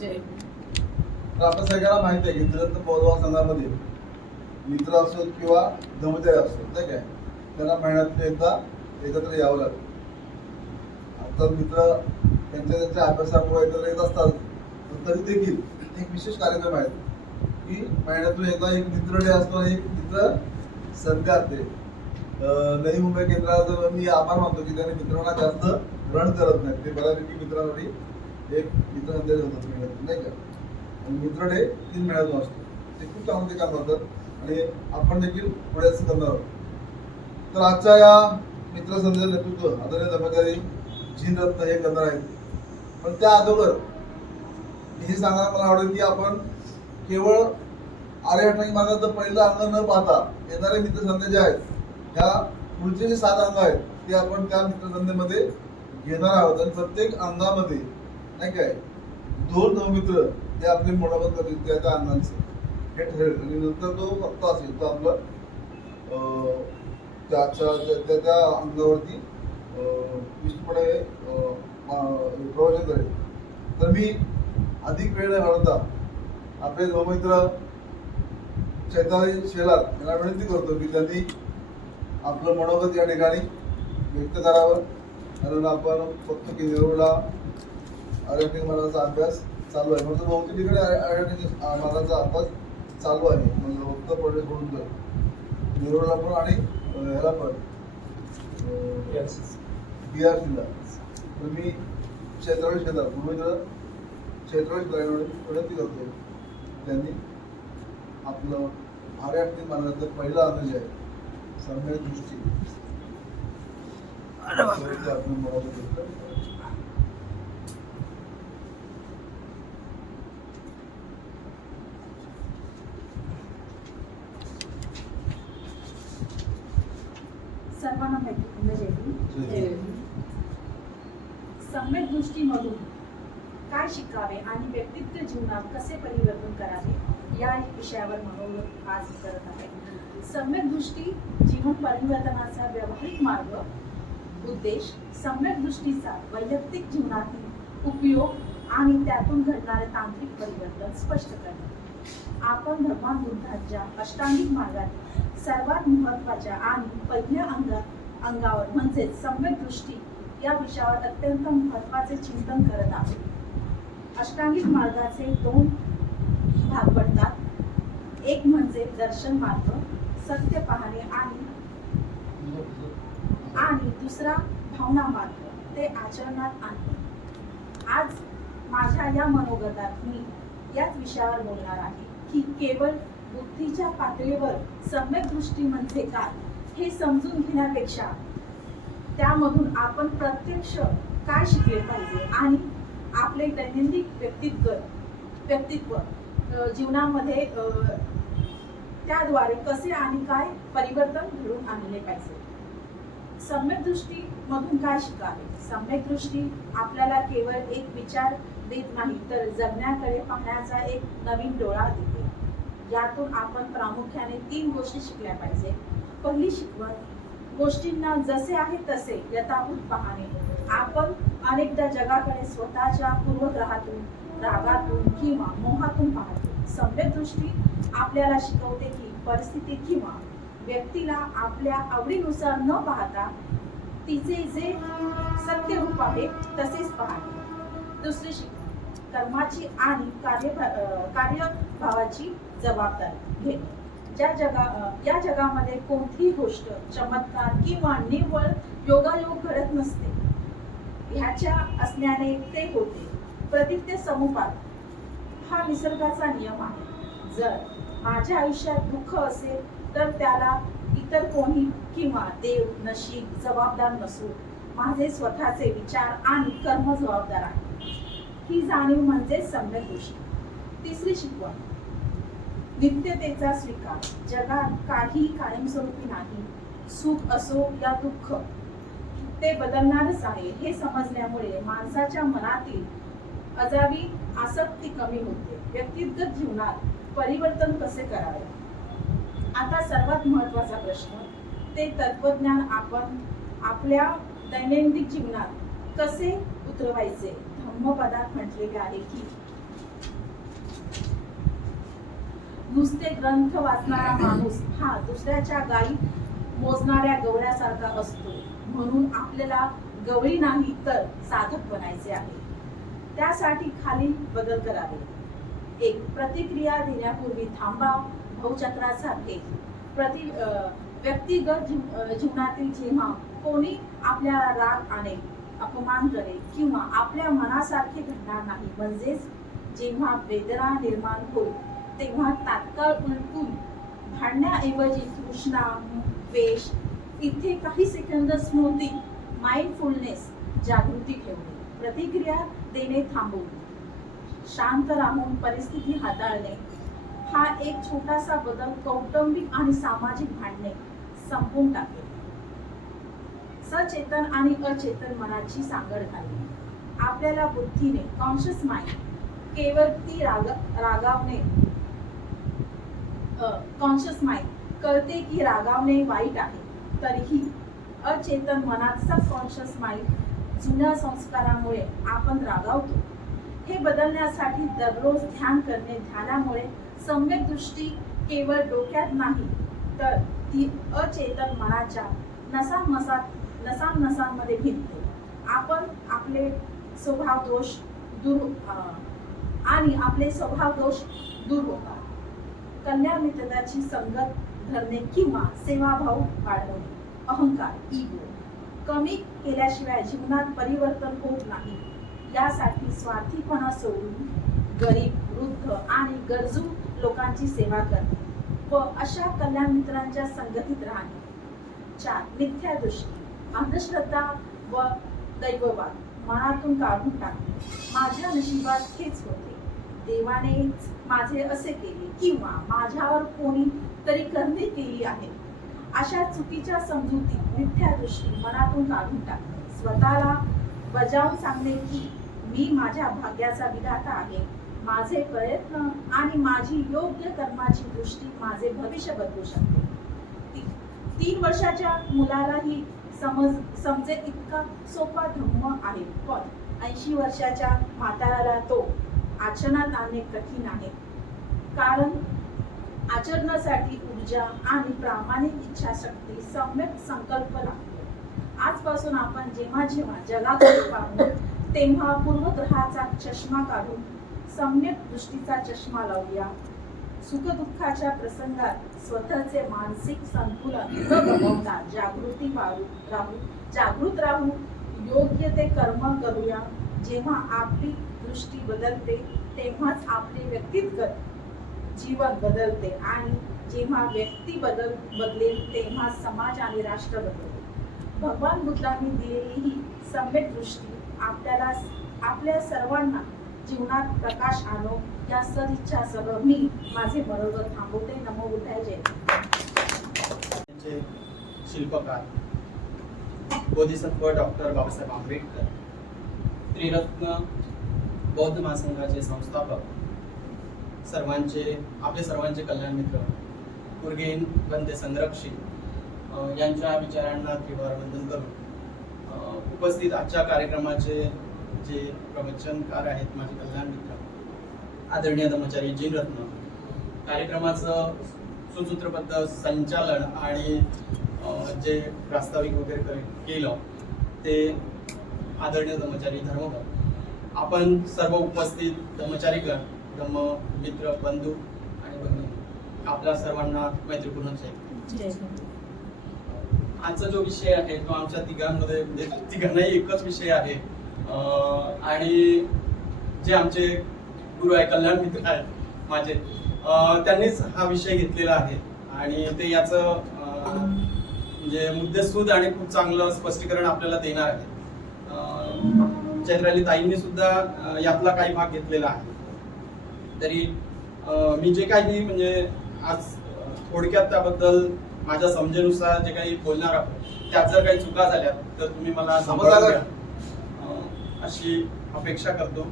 जय. तर आपल्या सगळ्यांना माहिती आहे की जिवंत पौरवा संघामध्ये मित्र असो किंवा जमदार असो नाही काय त्यांना महिन्यातून एकदा एकत्र यावं लागतं. आता मित्र त्यांच्या अभ्यासामुळे एकत्र येत असतात, पण तरी देखील एक विशेष कार्यक्रम आहे की महिन्यातून एकदा एक मित्र डे असतो आणि एक मित्र संध्या असते. नवी मुंबई केंद्राचा मी आभार मानतो की त्यांनी मित्रांना जास्त रन करत नाही. ते बऱ्यापैकी मित्रांसाठी एक मित्र संध्या होतात महिन्यातून नाही का. आणि मित्र डे 3 महिन्यातून असतो. ते खूप चांगलं ते काम करतात आणि आपण देखील पुढे असं करणार आहोत. तर आजच्या या मित्र संध्याचं नेतृत्व आदरणीय जबाबदारी जीनरत्न हे करणार आहेत. पण त्या अगोदर हे सांगायला मला आवडेल की आपण केवळ आर्यभटनागिक मार्गाचं पहिलं अंग न पाहता येणारे मित्रसंध्या जे आहेत ह्या पुढचे जे 7 अंग आहेत ते आपण त्या मित्रसंध्येमध्ये घेणार आहोत. आणि प्रत्येक अंगामध्ये नाही काय 2 नवमित्र ते आपले मोडाबत करतील त्या अंगांचं हे ठरेल. आणि नंतर तो फक्त असेल तो आपलं त्या अंगावरती विस्तृतपणे प्रवचन करेल. तर मी अधिक वेळ न घालवता आपले नवमित्र चैताली शेलार यांना विनंती करतो की त्यांनी आपलं मनोगत या ठिकाणी व्यक्त करावं. कारण आपण फक्त की नेरूळला आर्यभटनागिक मार्गाचा अभ्यास चालू आहे, म्हणजे बहुतेक ठिकाणी आर्यभटनागिक मार्गाचा अभ्यास चालू आहे. म्हणजे फक्त पडले सोडून तर नेरूळला पण आणि ह्याला पण BRC ला. तर मी क्षेत्रावळी शेलार पूर्वीचं क्षेत्रावळी शेलार विनंती करतो त्यांनी आपलं आर्यभटनागिक मार्गाचं पहिलं अंग जे आहे सम्यक दृष्टी आपण सर्वांना जय. सम्यक दृष्टीमधून काय शिकावे आणि व्यक्तित्व जीवनात कसे परिवर्तन करावे या विषयावर मनोगत आज करत आहे. सम्यक दृष्टी जीवन परिवर्तनाचा व्यावहारिक मार्ग, उद्देश, सम्यक दृष्टीचा वैयक्तिक जीवनातील उपयोग आणि त्यातून घडणारे तांत्रिक परिवर्तन स्पष्ट करणे. आपण भगवान बुद्धांच्या अष्टांगिक मार्गात सर्वात महत्त्वाच्या आणि पहिल्या अंगावर म्हणजेच सम्यक दृष्टी या विषयावर अत्यंत महत्त्वाचे चिंतन करत आहोत. अष्टांगिक मार्गाचे 2 भाग पडतात. एक म्हणजे दर्शन मार्ग, सत्य पाहणे आणि दुसरा भावना मार्ग, ते आचरणात आणणे. आज माझ्या या मनोगतात मी याच विषयावर बोलणार आहे की केवळ बुद्धीच्या पातळीवर सम्यक दृष्टी म्हणजे काय हे समजून घेण्यापेक्षा त्यामधून आपण प्रत्यक्ष काय शिकले पाहिजे आणि आपले दैनंदिन व्यक्तित्व जीवनामध्ये त्याद्वारे कसे आणि काय परिवर्तन घडवून आणले पाहिजे. सम्यक दृष्टी मधून काय शिकावे. सम्यक दृष्टी आपल्याला केवळ एक विचार देत नाही तर जगण्याकडे पाहण्याचा एक नवीन डोळा देते. यातून आपण प्रामुख्याने 3 गोष्टी शिकल्या पाहिजे. पहिली शिकवण, गोष्टींना जसे आहे तसे यथाभूत पाहणे. आपण अनेकदा जगाकडे स्वतःच्या पूर्वग्रहातून, रागातून किंवा मोहातून पाहतो. सम्यक दृष्टी आपल्याला शिकवते की परिस्थिती किंवा व्यक्तीला आपल्या आवडीनुसार न पाहता तिचे जे सत्य रूप आहे तसेच पाहणे. दुसरी शिकवण, कर्माची आणि कार्यभावाची जबाबदारी घेणे. या जगामध्ये कोणतीही गोष्ट चमत्कार किंवा निव्वळ योगायोग घडत नसते. ह्याच्या असण्याने ते होते. प्रतित्य समुपाद हा निसर्गाचा नियम आहे. जर माझ्या आयुष्यात दुःख असेल तर त्याला इतर कोणी किंवा देव, नशीब जबाबदार नसून माझे स्वतःचे विचार आणि कर्म जबाबदार आहे. ही जाणीव म्हणजे सम्यक दृष्टी. तिसरी शिकवण, नित्यतेचा स्वीकार. जगात काही कायमस्वरूपी नाही. सुख असो या दुःख ते बदलणारच आहे हे समजल्यामुळे माणसाच्या मनातील अजावी आसक्ती कमी होते. व्यक्तिगत जीवनात परिवर्तन कसे करावे. आता सर्वात महत्त्वाचा प्रश्न, ते तत्वज्ञान आपण आपल्या दैनंदिन जीवनात कसे उतरवायचे. धम्म धम्मपदात म्हटलेले आहे की नुसते ग्रंथ वाचणारा माणूस हा दुसऱ्याच्या गायी मोजणाऱ्या गवळ्यासारखा असतो. म्हणून आपल्याला गवळी नाही तर साधक बनायचे आहे. त्यासाठी खालील बदल करावे. 1. प्रतिक्रिया देण्यापूर्वी थांबा. भावचक्रासारखे व्यक्तिगत जीवनातील जेव्हा कोणी आपल्या राग आणेल, अपमान करेल किंवा आपल्या मनासारखे घडणार नाही, म्हणजेच जेव्हा वेदना निर्माण होईल तेव्हा तात्काळ उलटून भांडण्याऐवजी तृष्णा, द्वेष इथे काही सेकंद स्मृती, माइंडफुलनेस, जागृती ठेवणे. प्रतिक्रिया देणे थांबवणे. शांत राहून परिस्थिती हाताळणे. हा एक छोटासा बदल कौटुंबिक आणि सामाजिक भांडणे संपवून टाकेल. सचेतन आणि अचेतन मनाची सांगड घालणे. आपल्याला बुद्धीने कॉन्शियस माइंड केवळ ती रागावणे कॉन्शियस माइंड कळते की रागावणे वाईट आहे, तरीही अचेतन मनात सबकॉन्शियस माइंड जुन्या संस्कारामुळे आपण रागावतो. हे बदलण्यासाठी दररोज ध्यान करणे. ध्यानामुळे सम्यक दृष्टी केवळ डोक्यात नाही तर ती अचेतन मनाच्या नसांमध्ये भिनते. आपण आपले स्वभाव दोष दूर होतात. कन्या मित्रताची संगत धरणे किंवा सेवाभाव वाढवणे. अहंकार, इगो कमी केल्याशिवाय जीवनात परिवर्तन होत नाही. यासाठी स्वार्थीपणा सोडून गरीब, वृद्ध आणि गरजू लोकांची सेवा करणे व अशा कल्याण मित्रांच्या संगतीत राहणे. 4. मिथ्या दृष्टी, अंधश्रद्धा व दैववाद मनातून काढून टाकणे. माझ्या नशिबात हेच होते, देवानेच माझे असे केले किंवा माझ्यावर कोणी तरी करणे केली आहे. अशा चुकीच्या समजुती, मिथ्या दृष्टी मनातून काढून टाकणे. स्वतःला बजावून सांगणे की मी माझ्या भाग्याचा विधाता आहे. माझे प्रयत्न आणि माझी योग्य कर्माची दृष्टी माझे भविष्य बदलू शकते. 3 वर्षाच्या मुलालाही समजे इतका सोपा धम्म आहे, पण 80 वर्षाच्या म्हाताऱ्याला तो आचरणात आणणे कठीण आहे. कारण आचरणासाठी ऊर्जा आणि प्रामाणिक इच्छाशक्ती, सम्यक संकल्प लागतो. आजपासून आपण जेव्हा जगाकडे पाहू तेव्हा पूर्वग्रहाचा चष्मा काढून सम्यक दृष्टीचा चष्मा लावूया. सुखदुःखाच्या प्रसंगात स्वतःचे मानसिक संतुलन न गमावता जागृत राहू योग्य ते कर्म करूया. जेव्हा आपली दृष्टी बदलते तेव्हाच आपले व्यक्तिगत जीवन बदलते आणि जेव्हा व्यक्ती बदलेल तेव्हा समाज आणि राष्ट्र बदलते. भगवान बुद्धांनी दिलेली ही सम्यक दृष्टी आपल्या सर्वांना जीवनात प्रकाश आणो या सदिच्छासह मी माझे मनोगत थांबवते. नमो बुद्धाय. जय. शिल्पकार बोधिसत्व डॉक्टर बाबासाहेब आंबेडकर, त्रिरत्न बौद्ध महासंघाचे संस्थापक, आपले सर्वांचे कल्याण मित्र, उर्गेन बंदे संरक्षित यांच्या विचारांना त्रिवार वंदन करून उपस्थित आजच्या कार्यक्रमाचे जे प्रवचनकार आहेत माझे कल्याण मित्र आदरणीय धर्मचारी जिनरत्न, कार्यक्रमाचं सुसूत्रबद्ध संचालन आणि जे प्रास्ताविक वगैरे केलं ते आदरणीय धर्मचारी धर्मकर, आपण सर्व उपस्थित धर्मचारीगण, धम्म मित्र, बंधू आणि भगिनी, आपल्या सर्वांना मैत्रीपूर्ण जय. आजचा जो विषय आहे तो आमच्या तिघांमध्ये म्हणजे तिघांनाही एकच विषय आहे आणि जे आमचे गुरु आहे, कल्याण मित्र आहेत माझे, त्यांनीच हा विषय घेतलेला आहे आणि ते याचं म्हणजे मुद्देसूद आणि खूप चांगलं स्पष्टीकरण आपल्याला देणार आहे. चैत्राली ताईंनी सुद्धा यातला काही भाग घेतलेला आहे. तरी मी जे काही म्हणजे आज थोडक्यात त्याबद्दल माझ्या समजेनुसार जे काही बोलणार आहोत त्यात जर काही चुका झाल्या तर तुम्ही मला समजावून द्या अशी अपेक्षा करतो.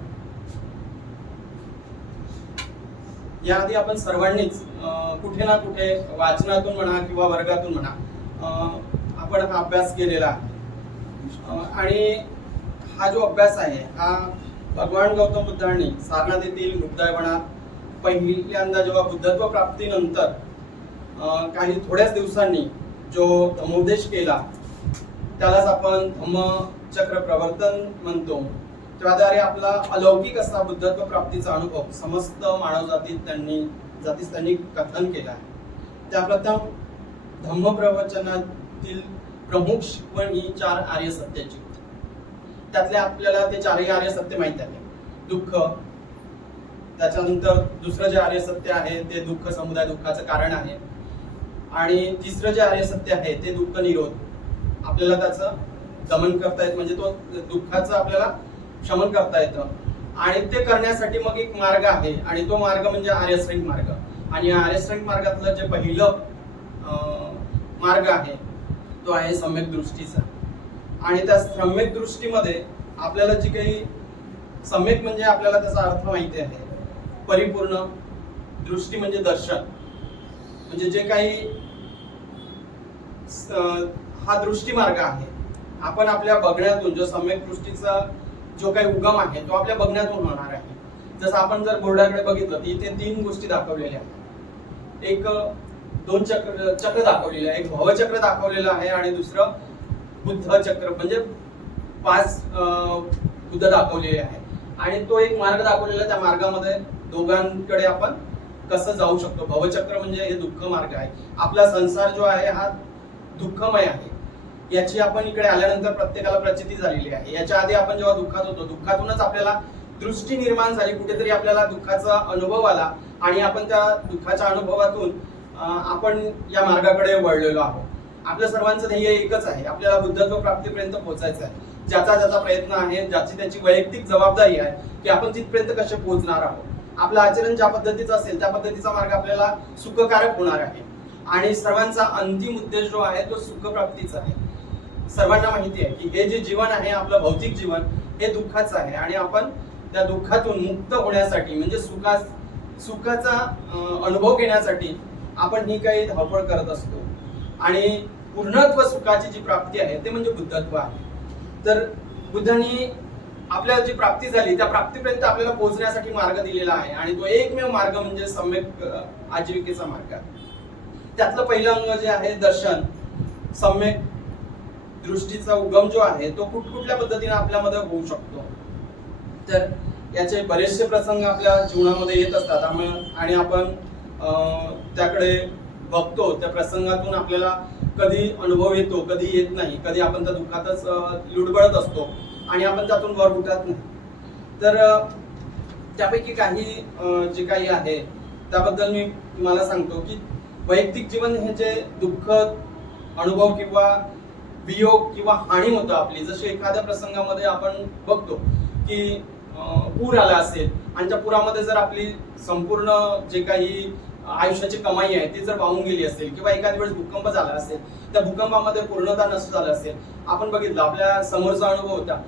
याआधी आपण सर्वांनीच कुठे ना कुठे वाचनातून म्हणा किंवा वर्गातून म्हणा आपण हा अभ्यास केलेला आहे आणि हा जो अभ्यास आहे हा भगवान गौतम बुद्धांनी सारनाथ येथील मुक्तायवनात पहिल्यांदा जेव्हा बुद्धत्व प्राप्तीनंतर काही थोड्याच दिवसांनी जो धम्मोपदेश केला त्यालाच आपण धम्मचक्र प्रवर्तन म्हणतो. त्याद्वारे आपला अलौकिक असा बुद्धत्व प्राप्तीचा अनुभव समस्त मानव जातीस त्यांनी कथन केला आहे. त्याप्रथम धम्म प्रवचनातील प्रमुख शिकवण ही 4 आर्य सत्याची होती. त्यातले आपल्याला ते 4ही आर्य सत्य माहित आहे. दुःख, त्याच्यानंतर दुसरं जे आर्य सत्य आहे ते दुःख समुदाय, दुःखाचं कारण आहे. आणि तिसरं जे आर्य सत्य आहे ते दुःख निरोध, आपल्याला त्याचं दमन करता येत, म्हणजे तो दुःखाचं आपल्याला शमन करता येतं. आणि ते करण्यासाठी मग एक मार्ग आहे आणि तो मार्ग म्हणजे आर्यश्रेणी मार्ग. आणि या आर्यश्रेणी मार्गातलं जे पहिलं मार्ग आहे तो आहे सम्यक दृष्टीचा. आणि त्या सम्यक दृष्टीमध्ये आपल्याला जी काही सम्यक म्हणजे आपल्याला त्याचा अर्थ माहिती आहे, परिपूर्ण दृष्टी म्हणजे दर्शन, म्हणजे जे काही हा दृष्टी मार्ग आहे आपण आपल्या बघण्यातून, जो सम्यक दृष्टीचा जो काही उगम आहे तो आपल्या बघण्यातून होणार आहे. जसं आपण जर बोर्डाकडे बघितलं तर इथे 3 गोष्टी दाखवलेल्या आहेत. एक 2 चक्र दाखवलेले आहे, एक भवचक्र दाखवलेलं आहे आणि दुसरं बुद्ध चक्र म्हणजे 5 बुद्ध दाखवलेले आहे. आणि तो एक मार्ग दाखवलेला, त्या मार्गामध्ये दोघांकडे आपण कसं जाऊ शकतो. भवचक्र म्हणजे हे दुःख मार्ग आहे. आपला संसार जो आहे हा दुःखमय आहे, याची आपण इकडे आल्यानंतर प्रत्येकाला प्रचिती झालेली आहे. याच्या आधी आपण जेव्हा दुःखात होतो, दुःखातूनच आपल्याला दृष्टी निर्माण झाली, कुठेतरी आपल्याला दुःखाचा अनुभव आला आणि आपण त्या दुःखाच्या अनुभवातून आपण या मार्गाकडे वळलेलो आहोत. आपल्या सर्वांचं ध्येय एकच आहे, आपल्याला बुद्धत्व प्राप्तीपर्यंत पोहोचायचं आहे. ज्याचा प्रयत्न आहे, ज्याची त्याची वैयक्तिक जबाबदारी आहे की आपण तिथपर्यंत कसे पोहोचणार आहोत. आपलं आचरण ज्या पद्धतीचं असेल त्या पद्धतीचा मार्ग आपल्याला सुखकारक होणार आहे. आणि सर्वांचा अंतिम उद्देश जो आहे तो सुखप्राप्तीचा आहे. सर्वांना माहिती आहे की हे जे जीवन आहे, आपलं भौतिक जीवन, हे दुःखाचं आहे आणि आपण त्या दुःखातून मुक्त होण्यासाठी म्हणजे सुखाचा अनुभव घेण्यासाठी आपण ही काही धावपळ करत असतो. आणि पूर्णत्व सुखाची जी प्राप्ती आहे ते म्हणजे बुद्धत्व आहे. तर बुद्धांनी आपल्याला जी प्राप्ती झाली त्या प्राप्तीपर्यंत आपल्याला पोहोचण्यासाठी मार्ग दिलेला आहे आणि तो एकमेव मार्ग म्हणजे सम्यक आजीविकेचा मार्ग आहे. त्यातलं पहिलं अंग जे आहे दर्शन, सम्यक दृष्टीचा उगम जो आहे तो कुठल्या पद्धतीने आपल्यामध्ये होऊ शकतो. तर याचे बरेचसे प्रसंग आपल्या जीवनामध्ये येत असतात आणि आपण त्याकडे बघतो. त्या प्रसंगातून आपल्याला कधी अनुभव येतो, कधी येत नाही, कधी आपण त्या दुःखातच लुडबळत असतो आणि आपण त्यातून वर उठत नाही. तर त्यापैकी काही जे काही आहे त्याबद्दल मी तुम्हाला सांगतो की वैयक्तिक जीवन हे जे दुःख अनुभव किंवा वियोग किंवा हानी होतं आपली, जसे एखाद्या प्रसंगामध्ये आपण बघतो की पूर आला असेल आणि त्या पुरामध्ये जर आपली संपूर्ण जे काही आयुष्याची कमाई आहे ती जर वाहून गेली असेल किंवा एखाद्या वेळेस भूकंप झाला असेल, त्या भूकंपामध्ये पूर्णतः नष्ट झालं असेल. आपण बघितलं आपल्या समोरचा अनुभव होता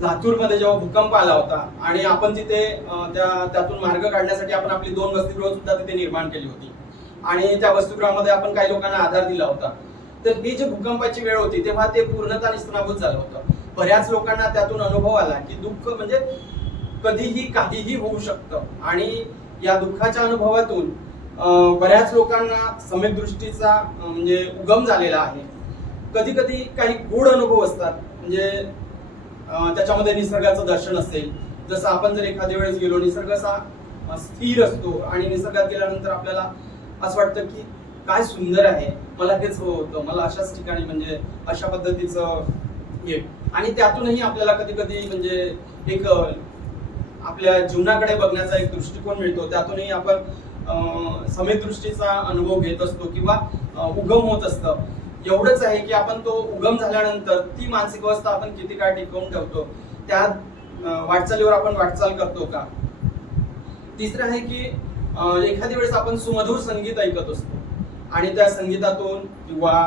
लातूरमध्ये जेव्हा भूकंप आला होता आणि आपण तिथे त्यातून मार्ग काढण्यासाठी आपण आपली 2 वसतिगृह सुद्धा तिथे निर्माण केली होती आणि त्या वसतिगृहामध्ये आपण काही लोकांना आधार दिला होता. तर ही जी भूकंपाची वेळ होती तेव्हा ते पूर्णतः निस्त्रभूत झालं होतं. बऱ्याच लोकांना त्यातून अनुभव आला की दुःख म्हणजे कधीही काहीही होऊ शकतं आणि या दुःखाच्या अनुभवातून बऱ्याच लोकांना सम्यक दृष्टीचा म्हणजे उगम झालेला आहे. कधी कधी काही गूढ अनुभव असतात, म्हणजे त्याच्यामध्ये निसर्गाचं दर्शन असेल. जसं आपण जर एखाद्या वेळेस गेलो, निसर्ग असा स्थिर असतो आणि निसर्गात गेल्यानंतर आपल्याला असं वाटतं की काय सुंदर आहे, मला हेच हवं होतं, मला अशाच ठिकाणी म्हणजे अशा पद्धतीचं हे. आणि त्यातूनही आपल्याला कधी कधी म्हणजे एक आपल्या जीवनाकडे बघण्याचा एक दृष्टिकोन मिळतो. त्यातूनही आपण सम्यक दृष्टीचा अनुभव घेत असतो किंवा उगम होत असतं. एवढंच आहे की आपण तो उगम झाल्यानंतर ती मानसिक अवस्था आपण किती काळ टिकवून ठेवतो, त्या वाटचालीवर आपण वाटचाल करतो का. तिसरं आहे की एखाद्या वेळेस आपण सुमधुर संगीत ऐकत असतो आणि त्या संगीतातून किंवा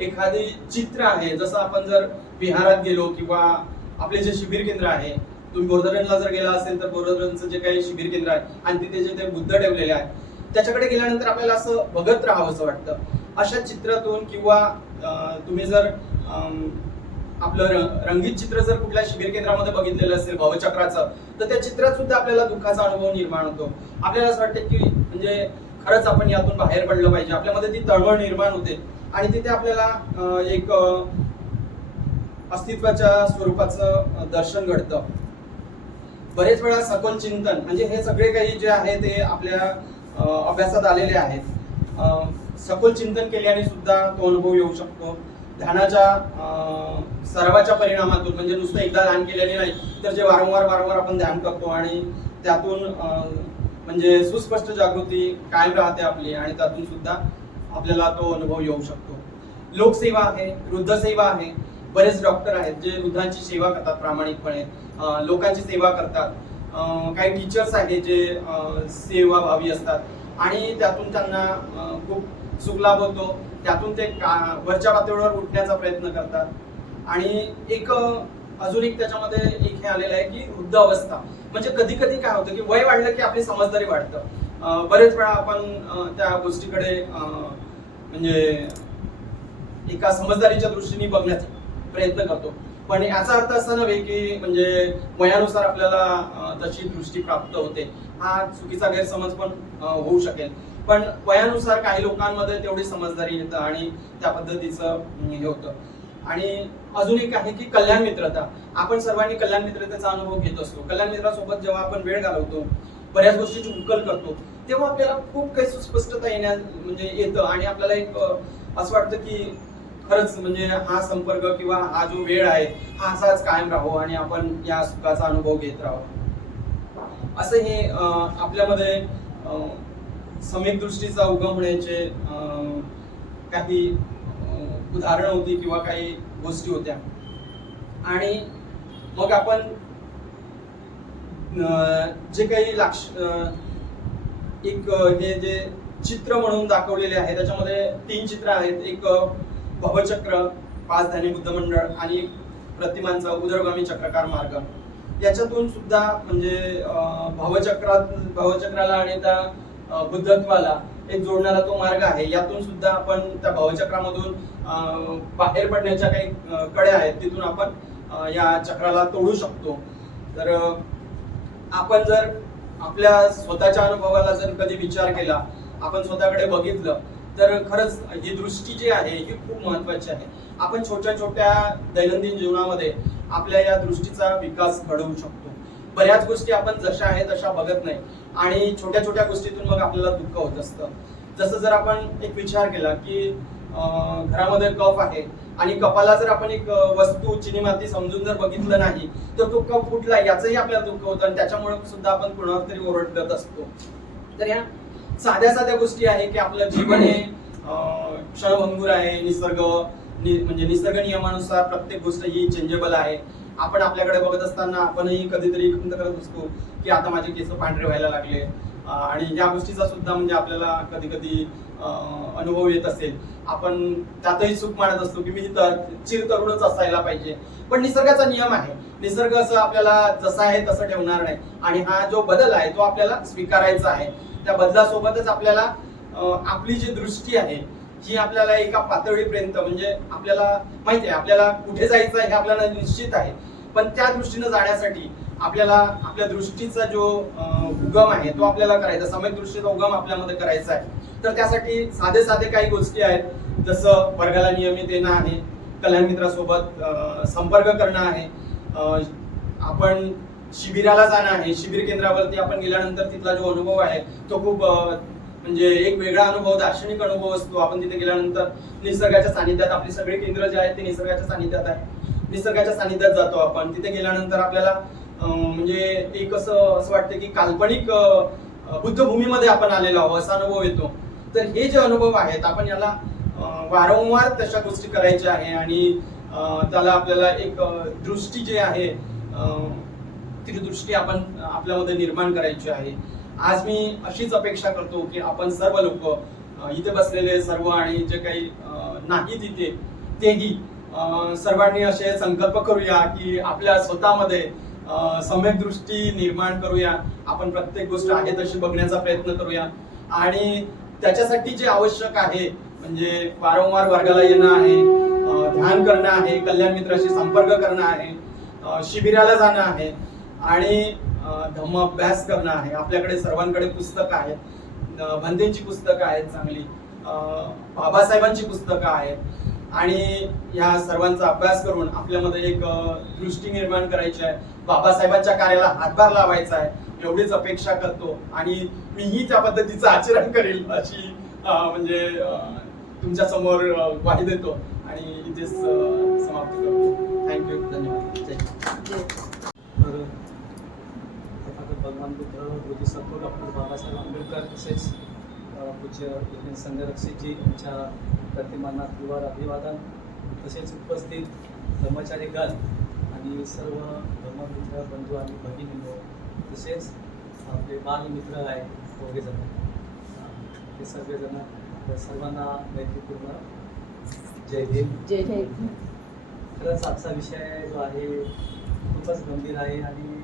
एखादी चित्र आहे, जसं आपण जर विहारात गेलो किंवा आपले जे शिबिर केंद्र आहे, तुम्ही बोरधरणला जर गेला असेल तर बोरधरणचं जे काही शिबिर केंद्र आहे आणि तिथे जे ते बुद्ध ठेवलेले आहेत, त्याच्याकडे गेल्यानंतर आपल्याला असं बघत राहावं असं वाटतं. अशा चित्रातून किंवा तुम्ही जर आपलं रंगीत चित्र जर कुठल्या शिबिर केंद्रामध्ये बघितलेलं असेल भवचक्राचं, तर त्या चित्रात सुद्धा आपल्याला दुःखाचा अनुभव निर्माण होतो. आपल्याला असं वाटतं की म्हणजे खरंच आपण यातून बाहेर पडलं पाहिजे, आपल्यामध्ये ती तळमळ निर्माण होते आणि तिथे आपल्याला एक अस्तित्वाच्या स्वरूपाचं दर्शन घडतं. बरेच वेळा सखोल चिंतन म्हणजे हे सगळे काही जे आहे ते आपल्या अभ्यासात आलेले आहेत. सखोल चिंतन केल्याने सुद्धा तो अनुभव येऊ शकतो. ध्यानाच्या सरावाच्या परिणामातून म्हणजे नुसतं एकदा ध्यान केल्याने नाही, तर जे वारंवार आपण ध्यान करतो आणि त्यातून म्हणजे सुस्पष्ट जागृती कायम राहते आपली आणि त्यातून सुद्धा आपल्याला तो अनुभव येऊ शकतो. लोकसेवा आहे, वृद्धसेवा आहे. बरेच डॉक्टर आहेत जे वृद्धांची सेवा करतात प्रामाणिकपणे, लोकांची सेवा करतात. काही टीचर्स आहेत जे सेवाभावी असतात आणि त्यातून त्यांना खूप सुखलाभ होतो. त्यातून ते वरच्या पातळीवर उठण्याचा प्रयत्न करतात. आणि एक अजून एक त्याच्यामध्ये एक हे आलेलं आहे की वृद्ध अवस्था. म्हणजे कधी कधी काय होतं की वय वाढलं की आपली समजदारी वाढतं. बरेच वेळा आपण त्या गोष्टीकडे म्हणजे एका समजदारीच्या दृष्टीने बघण्याचा प्रयत्न करतो. पण याचा अर्थ असा नव्हे की म्हणजे वयानुसार आपल्याला तशी दृष्टी प्राप्त होते. हा चुकीचा गैरसमज पण होऊ शकेल. पण वयानुसार काही लोकांमध्ये तेवढी समजदारी येतं आणि त्या पद्धतीचं हे होतं. आणि अजून एक आहे की कल्याण मित्रता. आपण सर्वांनी कल्याण मित्रतेचा अनुभव घेत असतो. कल्याण मित्रासोबत जेव्हा आपण वेळ घालवतो, बऱ्याच गोष्टीची उकल करतो, तेव्हा आपल्याला खूप काही सुस्पष्टता म्हणजे येतं आणि आपल्याला एक असं वाटतं की खरंच म्हणजे हा संपर्क किंवा हा जो वेळ आहे हा असाच कायम राहो आणि आपण या सुखाचा अनुभव घेत राहू. असं हे आपल्यामध्ये सम्यक दृष्टीचा उगम होण्याचे काही उदाहरणं होती किंवा काही गोष्टी होत्या. आणि मग आपण जे काही एक हे जे चित्र म्हणून दाखवलेले आहे त्याच्यामध्ये 3 चित्र आहेत. एक भवचक्र, 5 ध्यानी बुद्ध मंडळ आणि प्रतिमांचा उदरगामी चक्रकार मार्ग. याच्यातून सुद्धा म्हणजे भवचक्राला आणि त्या बुद्धत्वाला एक जोडणारा तो मार्ग आहे. यातून सुद्धा आपण त्या भवचक्रामधून बाहेर पडण्याच्या काही कड्या आहेत, तिथून आपण या चक्राला तोडू शकतो. तर आपण जर आपल्या स्वतःच्या अनुभवाला जर कधी विचार केला, आपण स्वतःकडे बघितलं, तर खरंच ही दृष्टी जी आहे ही खूप महत्वाची आहे. आपण छोट्या छोट्या दैनंदिन जीवनामध्ये आपल्या या दृष्टीचा विकास घडवू शकतो. बऱ्याच गोष्टी आपण जशा आहे तशा बघत नाही आणि छोट्या छोट्या गोष्टीतून मग आपल्याला दुःख होत असतं. जसं जर आपण एक विचार केला की घरामध्ये कप आहे आणि कपाला जर आपण एक वस्तू चिनी माती समजून जर बघितलं नाही तर तो कप फुटला याचंही आपल्याला दुःख होतं आणि त्याच्यामुळे सुद्धा आपण कुणावर तरी ओरडत असतो. तर या साध्या साध्या गोष्टी आहे की आपलं जीवन हे क्षणभंगूर आहे. म्हणजे निसर्ग नियमानुसार प्रत्येक गोष्ट ही चेंजेबल आहे. आपण आपल्याकडे बघत असताना आपणही कधीतरी खंत करत असतो की आता माझे केस पांढरे व्हायला लागले आणि या गोष्टीचा सुद्धा म्हणजे आपल्याला कधी कधी अनुभव येत असेल. आपण त्यातही सुख मानत असतो की मी चिरतरुणच असायला पाहिजे. पण निसर्गाचा नियम आहे. निसर्ग असं आपल्याला जसा आहे तसं ठेवणार नाही आणि हा जो बदल आहे तो आपल्याला स्वीकारायचा आहे. त्या बदलासोबतच आपल्याला आपली जी दृष्टी आहे जी आपल्याला एका पातळीपर्यंत म्हणजे आपल्याला माहिती आहे आपल्याला कुठे जायचं आहे हे आपल्याला निश्चित आहे. पण त्या दृष्टीने जाण्यासाठी आपल्याला आपल्या दृष्टीचा जो उगम आहे तो आपल्याला करायचा, सम्यक दृष्टीचा उगम आपल्यामध्ये करायचा आहे. तर त्यासाठी साधे साधे काही गोष्टी आहेत. जसं वर्गाला नियमित येणं आहे, कल्याण मित्रासोबत संपर्क करणं आहे, आपण शिबिराला जाणं आहे. शिबिर केंद्रावरती आपण गेल्यानंतर तिथला जो अनुभव आहे तो खूप म्हणजे एक वेगळा अनुभव, दार्शनिक अनुभव असतो. आपण तिथे गेल्यानंतर निसर्गाच्या सानिध्यात, आपली सगळी केंद्र जे आहेत ते निसर्गाच्या सानिध्यात आहे. निसर्गाच्या सानिध्यात जातो आपण. तिथे गेल्यानंतर आपल्याला म्हणजे एक असं वाटतं की काल्पनिक बुद्धभूमीमध्ये आपण आलेलो आहोत असा अनुभव येतो. तर हे जे अनुभव आहेत आपण याला वारंवार तशा गोष्टी करायच्या आहे आणि त्याला आपल्याला एक दृष्टी जी आहे ती दृष्टी आपण आपल्यामध्ये निर्माण करायची आहे. आज मी अशीच अपेक्षा करतो की आपण सर्व लोक इथे बसलेले सर्व आणि जे काही नाही तिथे तेही सर्वांनी असे संकल्प करूया की आपल्या स्वतःमध्ये सम्यक दृष्टी निर्माण करूया. आपण प्रत्येक गोष्ट आहे तशी बघण्याचा प्रयत्न करूया आणि त्याच्यासाठी जे आवश्यक आहे म्हणजे वारंवार वर्गाला येणं आहे, ध्यान करणं आहे, कल्याण मित्राशी संपर्क करणं आहे, शिबिराला जाणं आहे आणि धम्म अभ्यास करणं आहे. आपल्याकडे सर्वांकडे पुस्तकं आहेत, भंतेंची पुस्तकं आहेत चांगली, बाबासाहेबांची पुस्तकं आहेत आणि या सर्वांचा अभ्यास करून आपल्यामध्ये एक दृष्टी निर्माण करायची आहे. बाबासाहेबांच्या कार्याला हातभार लावायचा आहे एवढीच अपेक्षा करतो आणि मीही त्या पद्धतीचं आचरण करेल अशी म्हणजे तुमच्या समोर ग्वाही देतो आणि इथेच समाप्ती करतो. थँक्यू, धन्यवाद. जय हिंद. तर तथागत भगवान बुद्ध बोधिसत्व डॉक्टर बाबासाहेब आंबेडकर तसेच पूज्य यज्ञ संघरक्षकजी यांच्या प्रतिमांना त्रिवार अभिवादन, तसेच उपस्थित कर्मचारीगण आणि सर्व धर्ममित्र बंधू आणि भगिनींनो, तसेच आपले बालमित्र आहेत दोघेजण, हे सर्वजण, सर्वांना मैत्रीपूर्ण जय भीम. जय भीम. खरंच आजचा विषय जो आहे खूपच गंभीर आहे आणि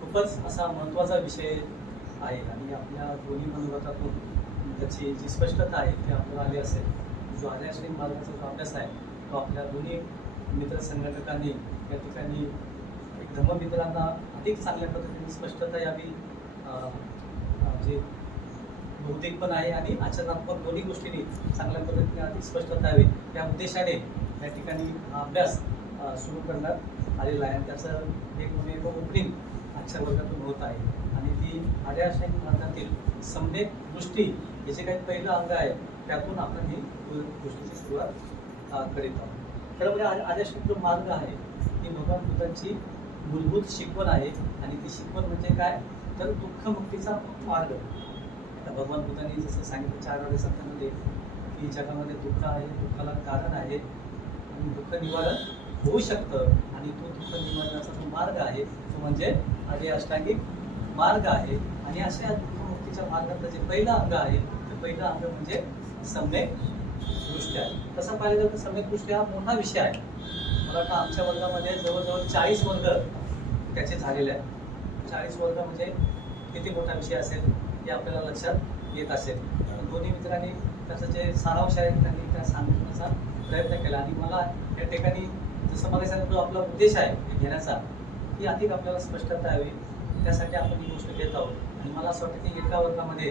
खूपच असा महत्त्वाचा विषय आहे आणि आपल्या दोन्ही मनोगतातून त्याची जी स्पष्टता आहे ती आपल्याला आली असेल. जो आर्याश्रम मार्गाचा जो अभ्यास आहे तो आपल्या दोन्ही मित्र संघटकांनी या ठिकाणी एक धर्ममित्रांना अधिक चांगल्या पद्धतीने स्पष्टता यावी, जे बौद्धिक पण आहे आणि आचरणात्मक दोन्ही गोष्टींनी चांगल्या पद्धतीने अधिक स्पष्टता यावी या उद्देशाने या ठिकाणी हा अभ्यास सुरू करण्यात आलेला आहे. त्याचं एक ओपनिंग आजच्या वर्गातून होत आहे आणि ती आर्याश्रम मार्गातील सम्यक दृष्टी हे जे काही पहिलं अंग आहे त्यातून आपण ही गोष्टीची सुरुवात करीत आहोत. खरं म्हणजे आर्याश्रम जो मार्ग आहे ही भगवान बुद्धांची मूलभूत शिकवण आहे आणि ती शिकवण म्हणजे काय तर दुःखमुक्तीचा मार्ग. आता भगवान बुद्धांनी जसं सांगितलं 4 आठवडे सत्यामध्ये की जगामध्ये दुःख आहे, दुःखाला कारण आहे आणि दुःख निवारण होऊ शकतं आणि तो दुःख निवारणाचा जो मार्ग आहे तो म्हणजे आर्य अष्टांगिक मार्ग आहे. आणि अशा दुःखमुक्तीच्या मार्गातलं जे पहिलं अंग आहे ते पहिलं अंग म्हणजे सम्यक दृष्टी आहे. तसं पाहिलं तर सम्यक दृष्टी हा मोठा विषय आहे. मला वाटतं आमच्या वर्गामध्ये जवळजवळ 40 वर्ग त्याचे झालेले आहेत. 40 वर्ग म्हणजे किती मोठा विषय असेल हे आपल्याला लक्षात येत असेल. दोन्ही मित्रांनी त्याचं जे सारांश आहे त्यांनी त्या सांगण्याचा प्रयत्न केला आणि मला या ठिकाणी जसं मला सांगितलं आपला उद्देश आहे हे घेण्याचा ही अधिक आपल्याला स्पष्टता यावी त्यासाठी आपण ही गोष्ट घेत आहोत. आणि मला असं वाटतं की एका वर्गामध्ये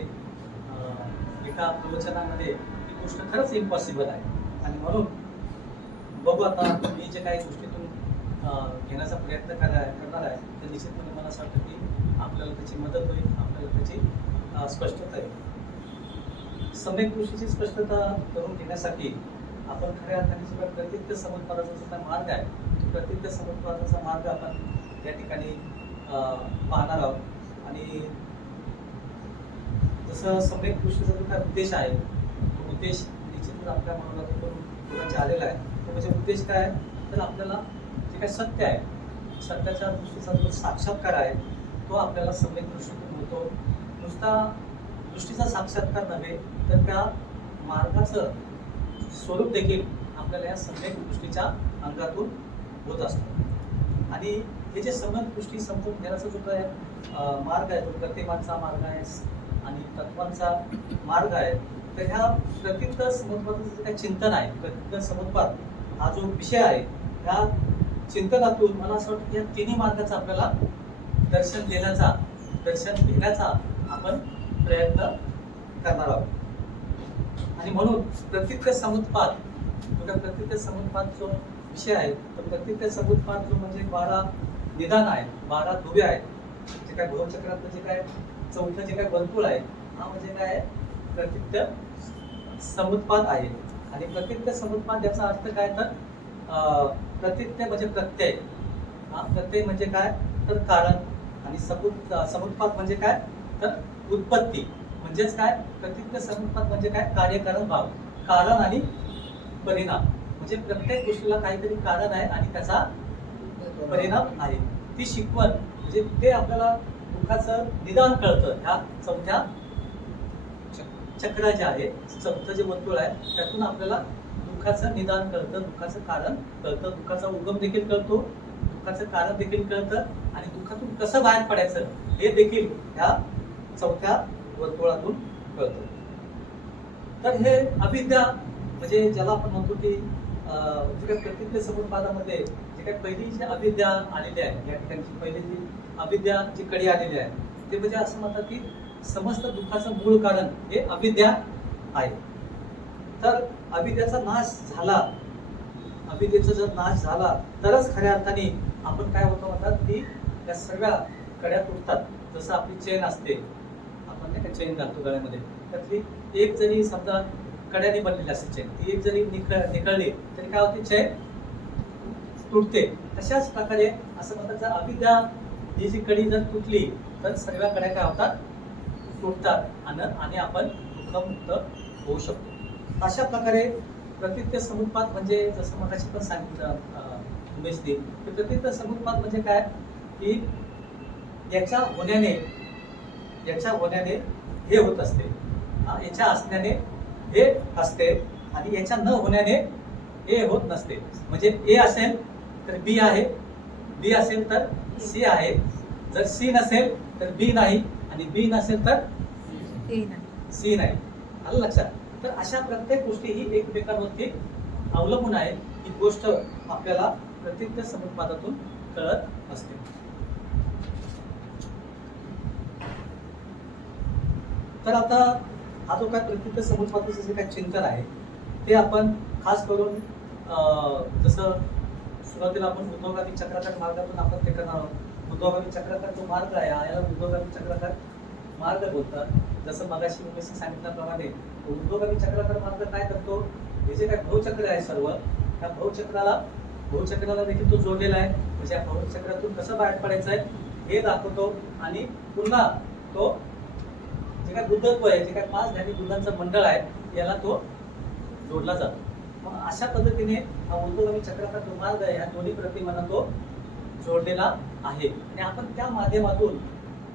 एका प्रवचनामध्ये ही गोष्ट खरंच इम्पॉसिबल आहे आणि म्हणून बघू आता मी जे काही गोष्टीतून घेण्याचा प्रयत्न करणार आहे तर निश्चितपणे मला असं वाटतं की आपल्याला त्याची मदत होईल, आपल्याला त्याची स्पष्टता येईल. सम्यक दृष्टीची स्पष्टता करून घेण्यासाठी आपण खऱ्या अर्थाने जो प्रत्येक समुद्राचा जो मार्ग आहे तो प्रत्येक समुद्राचा मार्ग आपण या ठिकाणी पाहणार आहोत. आणि जसं सम्यक दृष्टीचा जो काय उद्देश आहे तो उद्देश निश्चितच आपल्या मनातून आलेला आहे. तो म्हणजे उद्देश काय तर आपल्याला जे काय सत्य आहे सत्याच्या दृष्टीचा जो साक्षात्कार आहे तो आपल्याला सम्यक दृष्टीतून होतो. नुसता दृष्टीचा साक्षात्कार नव्हे तर त्या मार्गाचं स्वरूप देखील आपल्याला या सम्यक दृष्टीच्या अंगातून होत असतं. आणि हे जे सम्यक दृष्टी समजून घेण्याचा जो काय मार्ग आहे तो प्रतिमांचा मार्ग आहे आणि तत्वांचा मार्ग आहे. तर ह्या प्रत्येक समुद्राचं जे काही चिंतन आहे प्रत्येक समुद्रात हा जो विषय आहे ह्या चिंतनातून मला असं वाटतं की या तिन्ही मार्गाचा आपल्याला दर्शन घेण्याचा आपण प्रयत्न करणार आहोत. आणि म्हणून प्रत्येक समुत्पाद जो विषय आहे तर प्रत्येक समुत्पाद जो म्हणजे 12 निदान आहेत, 12 दुवे आहेत. जे काय भवचक्रातलं जे काय चौथं जे काय वर्तुळ आहे हा म्हणजे काय प्रत्येक समुत्पाद आहे. आणि प्रत्येक समुत्पाद याचा अर्थ काय तर प्रत्येक म्हणजे प्रत्यय. प्रत्यय म्हणजे काय तर कारण आणि समुत्पाद म्हणजे काय तर उत्पत्ती. म्हणजेच काय प्रत्येक समुत्पाद म्हणजे काय कार्यकारण भाव, कारण आणि परिणाम. म्हणजे प्रत्येक गोष्टीला काहीतरी कारण आहे आणि त्याचा परिणाम आहे. ती शिकवण म्हणजे ते आपल्याला दुःखाचं निदान कळतं. ह्या चौथ्या चक्र जे आहे चौथं जे वर्तुळ आहे त्यातून आपल्याला दुःखाचं निदान कळतं, दुःखाचं कारण कळतं, दुःखाचा उगम देखील कळतो, दुःखाचं कारण देखील कळतं आणि दुःखातून कसं बाहेर पडायचं हे देखील ह्या चौथ्या वर्तुळातून कळतं. तर हे अविद्या म्हणजे ज्याला आपण म्हणतो की जे काही प्रतिज्ञ समुत्पादामध्ये जे काही पहिली जी अविद्या आलेली आहे, या ठिकाणची पहिली जी अविद्या जी कडी आलेली आहे, ते म्हणजे असं म्हणतात की समस्त दुःखाचं मूळ कारण हे अविद्या आहे. तर अविद्याचा नाश झाला, अविद्येचा जर नाश झाला तरच खऱ्या अर्थाने आपण काय होतो म्हणतात की त्या सगळ्या कड्या तुटतात. जसं आपली चेन असते, आपण नाही का चेन घालतो गळ्यामध्ये, त्यातली एक जरी समजा कड्याने बनलेली असते चेन, ती एक जरी निकळली तरी काय होते, चेन तुटते. तशाच प्रकारे असं म्हणतात जर अविद्या ही जी कडी जर तुटली तर सगळ्या कड्या काय होतात, तुटतात आणि आपण दुःखमुक्त होऊ शकतो. अशा प्रकारे प्रतिज्ञ समुत्पाद म्हणजे जसं मगाशी पण सांगितलं उमेशने, की प्रतिज्ञ समुत्पाद म्हणजे काय की याच्या होण्याने हे होत असते, याच्या असण्याने हे असते आणि याच्या न होण्याने हे होत नसते. म्हणजे ए असेल तर बी आहे, बी असेल तर सी आहे, जर सी नसेल तर बी नाही आणि बी नसेल तर सी नाही. आलं लक्षात? तर अशा प्रत्येक गोष्टी ही एकमेकांवरती अवलंबून आहे. ही गोष्ट आपल्याला प्रतिज्ञ समुत्पादातून कळत असते. तर आता हा जो काय प्रतिज्ञ समुत्पादाचं जे काही चिंतन आहे ते आपण खास करून जसं सुरुवातीला आपण उद्योगामी चक्राकार मार्गातून आपण ते करणार आहोत. उद्योगामी चक्राकार जो मार्ग आहे याला उद्योगामी चक्राकार मार्ग बोलतात. जसं मगाशी उमेशने सांगितल्याप्रमाणे उद्योगामी चक्राकार मार्ग काय करतो, हे जे काय भवचक्र आहे सर्व, त्या भवचक्राला देखील तो जोडलेला आहे. म्हणजे या भवचक्रातून कसं बाहेर पडायचं आहे हे दाखवतो आणि पुन्हा तो जे काय दुधत्व आहे, जे काय 5 धान्य दुधांचं मंडळ आहे याला तो जोडला जातो. मग अशा पद्धतीने हा उद्योगामी चक्राकार जो मार्ग आहे ह्या दोन्ही प्रतिमांना तो जोडलेला आहे आणि आपण त्या माध्यमातून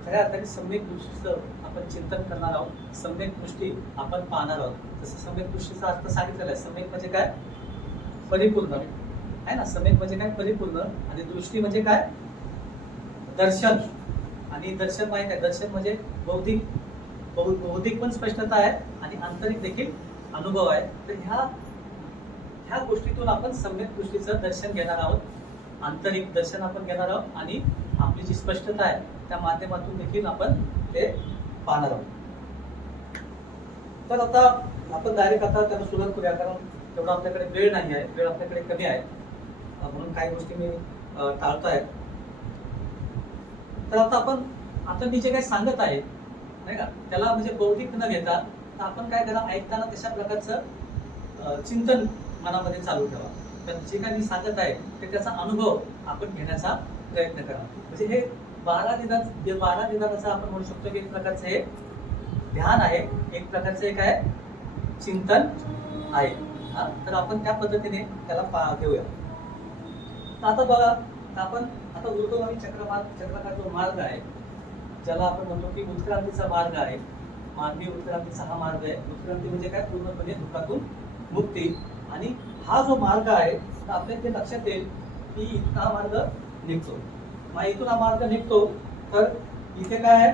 खऱ्या अर्थाने सम्यक दृष्टीचं आपण चिंतन करणार आहोत. सम्यक दृष्टी आपण पाहणार आहोत. जसं सम्यक दृष्टीचा अर्थ सांगितलेला आहे. सम्यक म्हणजे काय, परिपूर्ण आहे ना. सम्यक म्हणजे काय, परिपूर्ण. आणि दृष्टी म्हणजे काय, दर्शन. आणि दर्शन माहित आहे, दर्शन म्हणजे बौद्धिक पण स्पष्टता आहे आणि आंतरिक देखील अनुभव आहे. तर ह्या गोष्टीतून आपण सम्यक दृष्टीचं दर्शन घेणार आहोत, आंतरिक दर्शन आपण घेणार आहोत आणि आपली जी स्पष्टता आहे त्या माध्यमातून देखील आपण ते पाहणार आहोत. तर आता आपण डायरेक्ट आता त्याला सुरुवात करूया, कारण तेवढा आपल्याकडे वेळ नाही आहे, वेळ आपल्याकडे कमी आहे, म्हणून काही गोष्टी मी टाळतोय. तर आता मी जे काही सांगत आहे नाही का, त्याला म्हणजे बौद्धिक न घेता तर आपण काय करा, ऐकताना तशा प्रकारचं चिंतन मनामध्ये चालू ठेवा. तर जे काही मी सांगत आहे ते त्याचा अनुभव आपण घेण्याचा प्रयत्न करा. म्हणजे हे 12 निदानाचं आपण म्हणू शकतो की एक प्रकारचं हे ध्यान आहे, एक प्रकारचं एक आहे चिंतन आहे. तर आपण त्या पद्धतीने त्याला घेऊया. आता बघा, आपण आता ऊर्ध्वगामी चक्राकार जो मार्ग आहे, ज्याला आपण म्हणतो की उत्क्रांतीचा मार्ग आहे, मानवी उत्क्रांतीचा हा मार्ग आहे. उत्क्रांती म्हणजे काय, पूर्णपणे दुःखातून मुक्ती. आणि हा जो मार्ग आहे तर आपल्याला ते लक्षात येईल की इथून हा मार्ग निघतो. मग इथून हा मार्ग निघतो तर इथे काय आहे,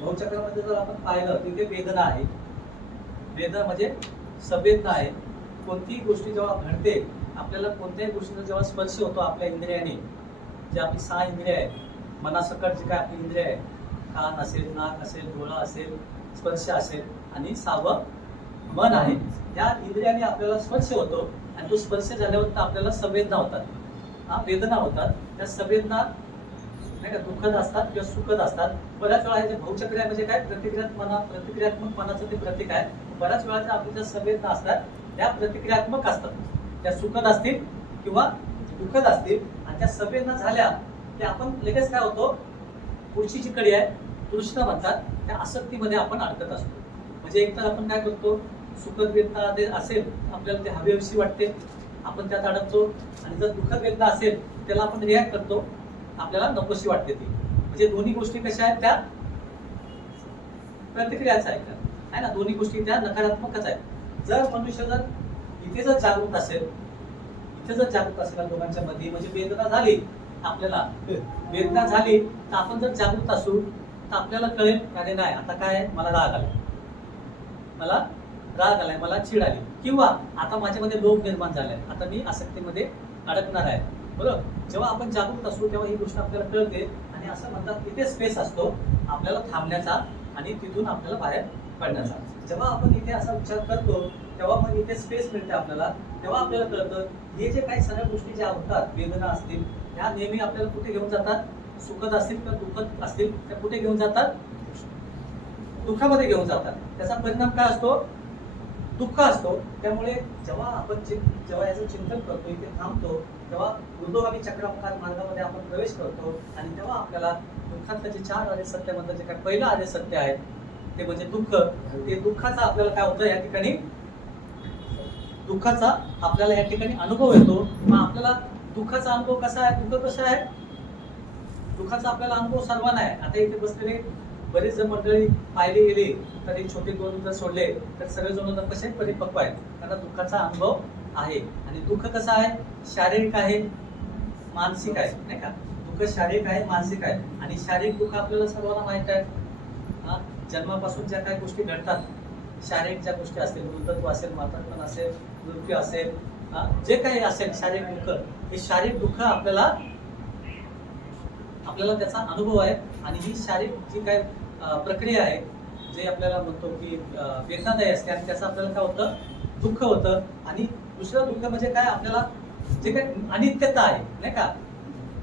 भवचक्रामध्ये जर आपण पाहिलं तिथे वेदना आहे. वेदना म्हणजे संवेदना आहे. कोणतीही गोष्टी जेव्हा घडते, आपल्याला कोणत्याही गोष्टीचा जेव्हा स्पर्श होतो आपल्या इंद्रियाने, जे आपली 6 इंद्रिय आहे, मनासकट जी काय आपली इंद्रिय आहे, कान असेल, नाक असेल, डोळा असेल, स्पर्श असेल आणि 6वं मन आहे. या इंद्रियाने आपल्याला स्पर्श होतो आणि तो स्पर्श झाल्यावर आपल्याला संवेदना होतात, वेदना होतात. त्या संवेदना नाही का दुःखद असतात किंवा सुखद असतात. बऱ्याच वेळा हे भवचक्र आहे म्हणजे काय, प्रतिक्रियात्मक मनाचं ते प्रतीक आहे. बऱ्याच वेळा आपल्या ज्या संवेदना असतात त्या प्रतिक्रियात्मक असतात, त्या सुखद असतील किंवा दुःखद असतील. आणि त्या संवेदना झाल्या की आपण लगेच काय होतो, पुढची जी कडी आहे तृष्णा म्हणतात, त्या आसक्तीमध्ये आपण अडकत असतो. म्हणजे एकतर आपण काय करतो, सुखद वेदना ते असेल आपल्याला ते हवीहवीशी वाटते, आपण त्यात अडकतो. आणि जर दुःखद वेदना असेल त्याला आपण रिॲक्ट करतो, आपल्याला नकोशी वाटते ती. म्हणजे दोन्ही गोष्टी कशा आहेत, त्या प्रतिक्रियाच आहे ना. दोन्ही गोष्टी त्या नकारात्मकच आहेत. जर मनुष्य जर इथे जर जागृत असेल या दोघांच्या मध्ये, म्हणजे वेदना झाली आपल्याला, वेदना झाली तर आपण जर जागृत असू तर आपल्याला कळेल अरे नाही आता काय, मला राग आलाय, मला चीड आली, किंवा आता माझ्यामध्ये लोभ निर्माण झालाय, आता मी आसक्तीमध्ये अडकणार आहे. बरोबर, जेव्हा आपण जागरूक असतो तेव्हा ही गोष्ट आपल्याला कळते आणि असं म्हणतात इथे स्पेस असतो आपल्याला थांबण्याचा आणि तिथून आपल्याला बाहेर पडण्याचा. जेव्हा आपण इथे असा विचार करतो तेव्हा मग इथे स्पेस मिळते आपल्याला, तेव्हा आपल्याला कळतं हे जे काही सगळ्या गोष्टी ज्या होतात, वेदना असतील, ह्या नेहमी आपल्याला कुठे घेऊन जातात, सुखद असतील किंवा दुःखद असतील त्या कुठे घेऊन जातात, दुःखामध्ये घेऊन जातात. त्याचा परिणाम काय असतो, दुःख असतो. त्यामुळे जेव्हा आपण जेव्हा याचं चिंतन करतो, इथे थांबतो, तेव्हा ऊर्ध्वगामी चक्राकार मार्गामध्ये आपण प्रवेश करतो आणि तेव्हा आपल्याला दुःखातलं जे 4 आर्य सत्यामधलं जे काय पहिलं आर्य सत्य आहे ते म्हणजे दुःख, ते दुःखाचा आपल्याला काय होतं या ठिकाणी, दुःखाचा आपल्याला या ठिकाणी अनुभव येतो. मग आपल्याला दुःखाचा अनुभव कसा आहे, दुःख कसं आहे, दुःखाचा आपल्याला अनुभव सर्वांना आहे. आता इथे बसलेले बरेच जण मंडळी पाहिले गेले तर एक छोटे 2 जर सोडले तर सगळेजण कसे परिपक्व आहेत, त्यांना दुःखाचा अनुभव आहे. आणि दुःख कसं आहे, शारीरिक आहे, मानसिक आहे, नाही का. दुःख शारीरिक आहे, मानसिक आहे. आणि शारीरिक दुःख आपल्याला सर्वांना माहित आहे, जन्मापासून ज्या काही गोष्टी घडतात, शारीरिक ज्या गोष्टी असतील, वृद्धत्व असेल, म्हातारपण असेल, मृत्यू असेल, जे काही असेल शारीरिक दुःख, हे शारीरिक दुःख आपल्याला त्याचा अनुभव आहे. आणि ही शारीरिक जी काही प्रक्रिया आहे, जे आपल्याला म्हणतो की वेदनादायी असते, आणि त्याचं आपल्याला काय होतं, दुःख होतं. आणि दुसरं दुःख म्हणजे काय, आपल्याला जे काही अनित्यता आहे, नाही का,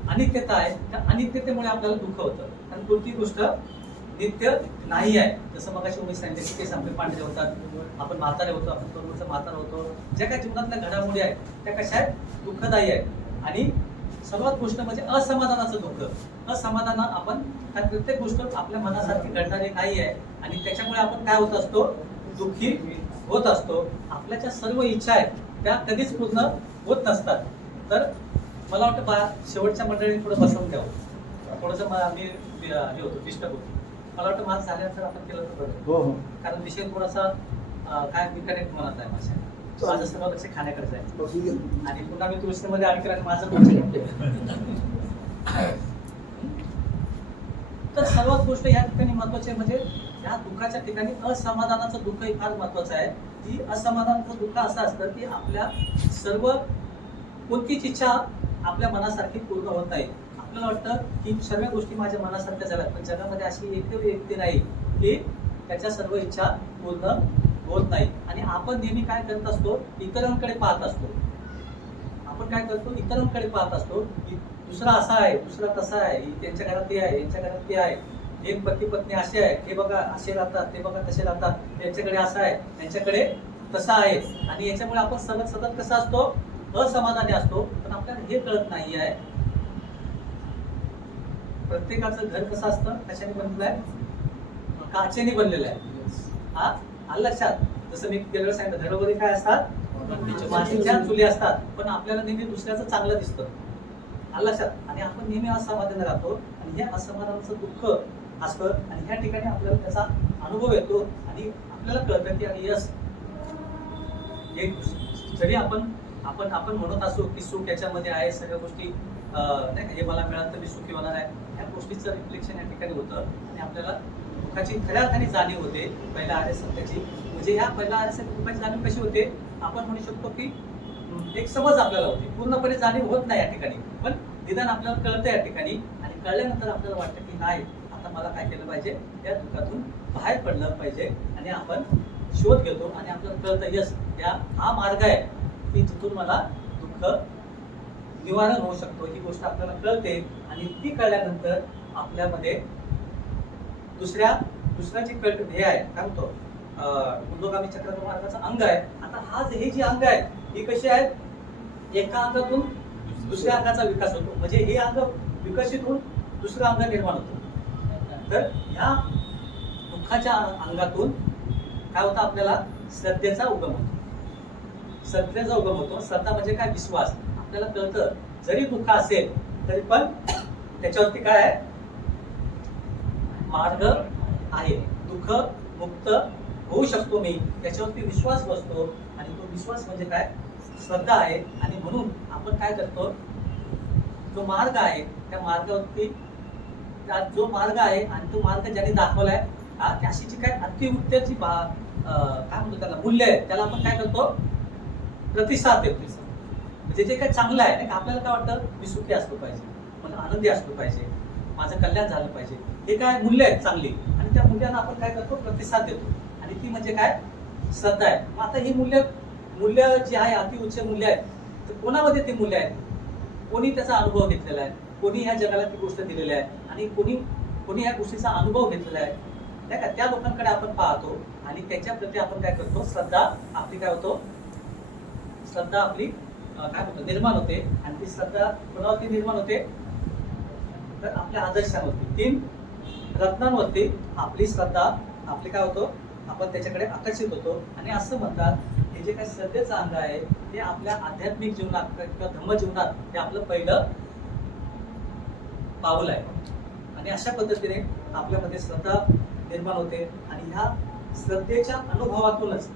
अनित्यता आहे, त्या अनित्यतेमुळे आपल्याला दुःख होतं. आणि कोणती गोष्ट नित्य नाही आहे. जसं मगाशी उमेश सांगितलं की केस आपले पांढरे होतात, आपण म्हातारे होतो, आपण तरुणचं म्हातारा होतो, ज्या काही जीवनातल्या घडामोडी आहेत त्या कशा आहेत, दुःखदायी आहेत. आणि सर्वात गोष्ट म्हणजे असमाधानाचं दुःख. असमाधान आपण प्रत्येक गोष्ट आपल्या मनासारखी घडणारी नाही आहे आणि त्याच्यामुळे आपण काय होत असतो, दुःखी होत असतो. आपल्या ज्या सर्व इच्छा आहेत त्या कधीच पूर्ण होत नसतात. तर मला वाटतं शेवटच्या मंडळीने पुढे बसवून द्यावं, थोडंसं मी हे होतो, डिस्टर्ब होतो. मला वाटतं माझं झाल्यानंतर आपण केलं तर बरं, हो हो, कारण विषय थोडासा काय मी कनेक्ट म्हणत आहे माझ्या, माझं सर्व लक्ष खाण्याकडे जायचं बसू दे. आणि पुन्हा मी तुळशीमध्ये अडकलं माझं पुढचं. तर सर्वात गोष्ट या ठिकाणी महत्वाची आहे, म्हणजे या दुःखाच्या ठिकाणी असमाधानाचं दुःख हे फार महत्वाचं आहे. की असमाधानाचं दुःख असं असतं की आपल्या सर्व कोणतीच इच्छा आपल्या मनासारखी पूर्ण होत नाही. आपल्याला वाटतं की सर्व गोष्टी माझ्या मनासारख्या झाल्या, पण जगामध्ये अशी एकही व्यक्ती नाही की त्याच्या सर्व इच्छा पूर्ण होत नाही. आणि आपण नेहमी काय करत असतो, इतरांकडे पाहत असतो. आपण काय करतो, इतरांकडे पाहत असतो की दुसरा असा आहे, दुसरा तसा आहे, त्यांच्या घरात ते आहे, यांच्या घरात ते आहे, हे पती पत्नी असे आहे, हे बघा असे राहतात, ते बघा कसे राहतात, त्यांच्याकडे असं आहे, त्यांच्याकडे तसं आहे. आणि याच्यामुळे आपण सतत कसं असतो, असमाधानी असतो. पण आपल्याला हे कळत नाही आहे प्रत्येकाचं घर कसं असतं, कशाने बनलेलं आहे, काचेने बनलेलं आहे. हा आलं लक्षात. जसं मी गेल्या वेळेस सांगितलं, घरोघरी काय असतात, मातीच्या चुली असतात, पण आपल्याला नेहमी दुसऱ्याचं चांगलं दिसतं. आलं लक्षात. आणि आपण नेहमी असमाधानी राहतो आणि हे असमाधानाचं दुःख असतं आणि ह्या ठिकाणी आपल्याला त्याचा अनुभव येतो आणि आपल्याला कळतं की अरे यस, जरी आपण म्हणत असो की सुख याच्यामध्ये आहे, सगळ्या गोष्टी नाही, हे मला मिळालं तर मी सुखी होणार आहे, ह्या गोष्टीचं रिफ्लेक्शन या ठिकाणी होतं आणि आपल्याला दुःखाची खऱ्या अर्थाने जाणीव होते. पहिल्या आर्य सत्याची म्हणजे ह्या पहिल्या आर्य सत्य दुःखाची जाणीव कशी होते, आपण म्हणू शकतो की एक समज आपल्याला होती, पूर्णपणे जाणीव होत नाही या ठिकाणी, पण निदान आपल्याला कळतं या ठिकाणी. आणि कळल्यानंतर आपल्याला वाटतं की नाही, आता मला काय केलं पाहिजे, या दुःखातून बाहेर पडलं पाहिजे. आणि आपण शोध घेतो आणि आपल्याला कळतं यस, हा मार्ग आहे की जिथून मला दुःख निवारण होऊ शकतो. ही गोष्ट आपल्याला कळते आणि ती कळल्यानंतर आपल्यामध्ये दुसऱ्या जी हे आहे, काय म्हणतो, ऊर्ध्वगामी चक्राकार मार्गाचं अंग आहे. आता हे जी अंग आहे ही कशी आहेत, एका अंगातून दुसऱ्या अंगाचा विकास होतो, म्हणजे हे अंग विकसित होऊन दुसरं अंग निर्माण होतं. तर ह्या दुःखाच्या अंगातून काय होतं, आपल्याला श्रद्धेचा उगम होतो. श्रद्धेचा उगम होतो. श्रद्धा म्हणजे काय, विश्वास. आपल्याला कळतं जरी दुःख असेल तरी पण त्याच्यावरती काय आहे, मार्ग आहे, दुःख मुक्त होऊ शकतो मी, त्याच्यावरती विश्वास बसतो. आणि तो विश्वास म्हणजे काय, श्रद्धा आहे. आणि म्हणून आपण काय करतो, जो मार्ग आहे त्या मार्गावरती, जो मार्ग आहे आणि तो मार्ग ज्याने दाखवलाय की अशी जी काय अतिउत्तरची काय म्हणतो त्याला मूल्य आहे त्याला आपण काय करतो प्रतिसाद देतो. म्हणजे जे काय चांगलं आहे नाही का आपल्याला काय वाटतं मी सुखी असलो पाहिजे, मला आनंदी असलो पाहिजे, माझं कल्याण झालं पाहिजे, हे काय मूल्य आहेत चांगली आणि त्या मूल्यांना आपण काय करतो प्रतिसाद देतो आणि ती म्हणजे काय श्रद्धा आहे. मग आता ही मूल्य जी आहे अतिउच्च मूल्य आहे तर कोणामध्ये ते मूल्य आहे, कोणी त्याचा अनुभव घेतलेला आहे, कोणी ह्या जगाला ती गोष्ट दिलेली आहे आणि कोणी ह्या गोष्टीचा अनुभव घेतलेला आहे नाही का, त्या लोकांकडे आपण पाहतो आणि त्याच्या प्रती आपण काय करतो श्रद्धा आपली काय होतो, श्रद्धा आपली काय होतं निर्माण होते आणि ती श्रद्धा कोणावरती निर्माण होते तर आपल्या आदर्शांवरती 3 रत्नांवरती आपली श्रद्धा आपली काय होतो आपण त्याच्याकडे आकर्षित होतो. आणि असं म्हणतात हे जे काही श्रद्धेचं अंग आहे ते आपल्या आध्यात्मिक जीवनात किंवा धम्म जीवनात हे आपलं पहिलं पाऊल आहे आणि अशा पद्धतीने आपल्यामध्ये श्रद्धा निर्माण होते आणि ह्या श्रद्धेच्या अनुभवातूनच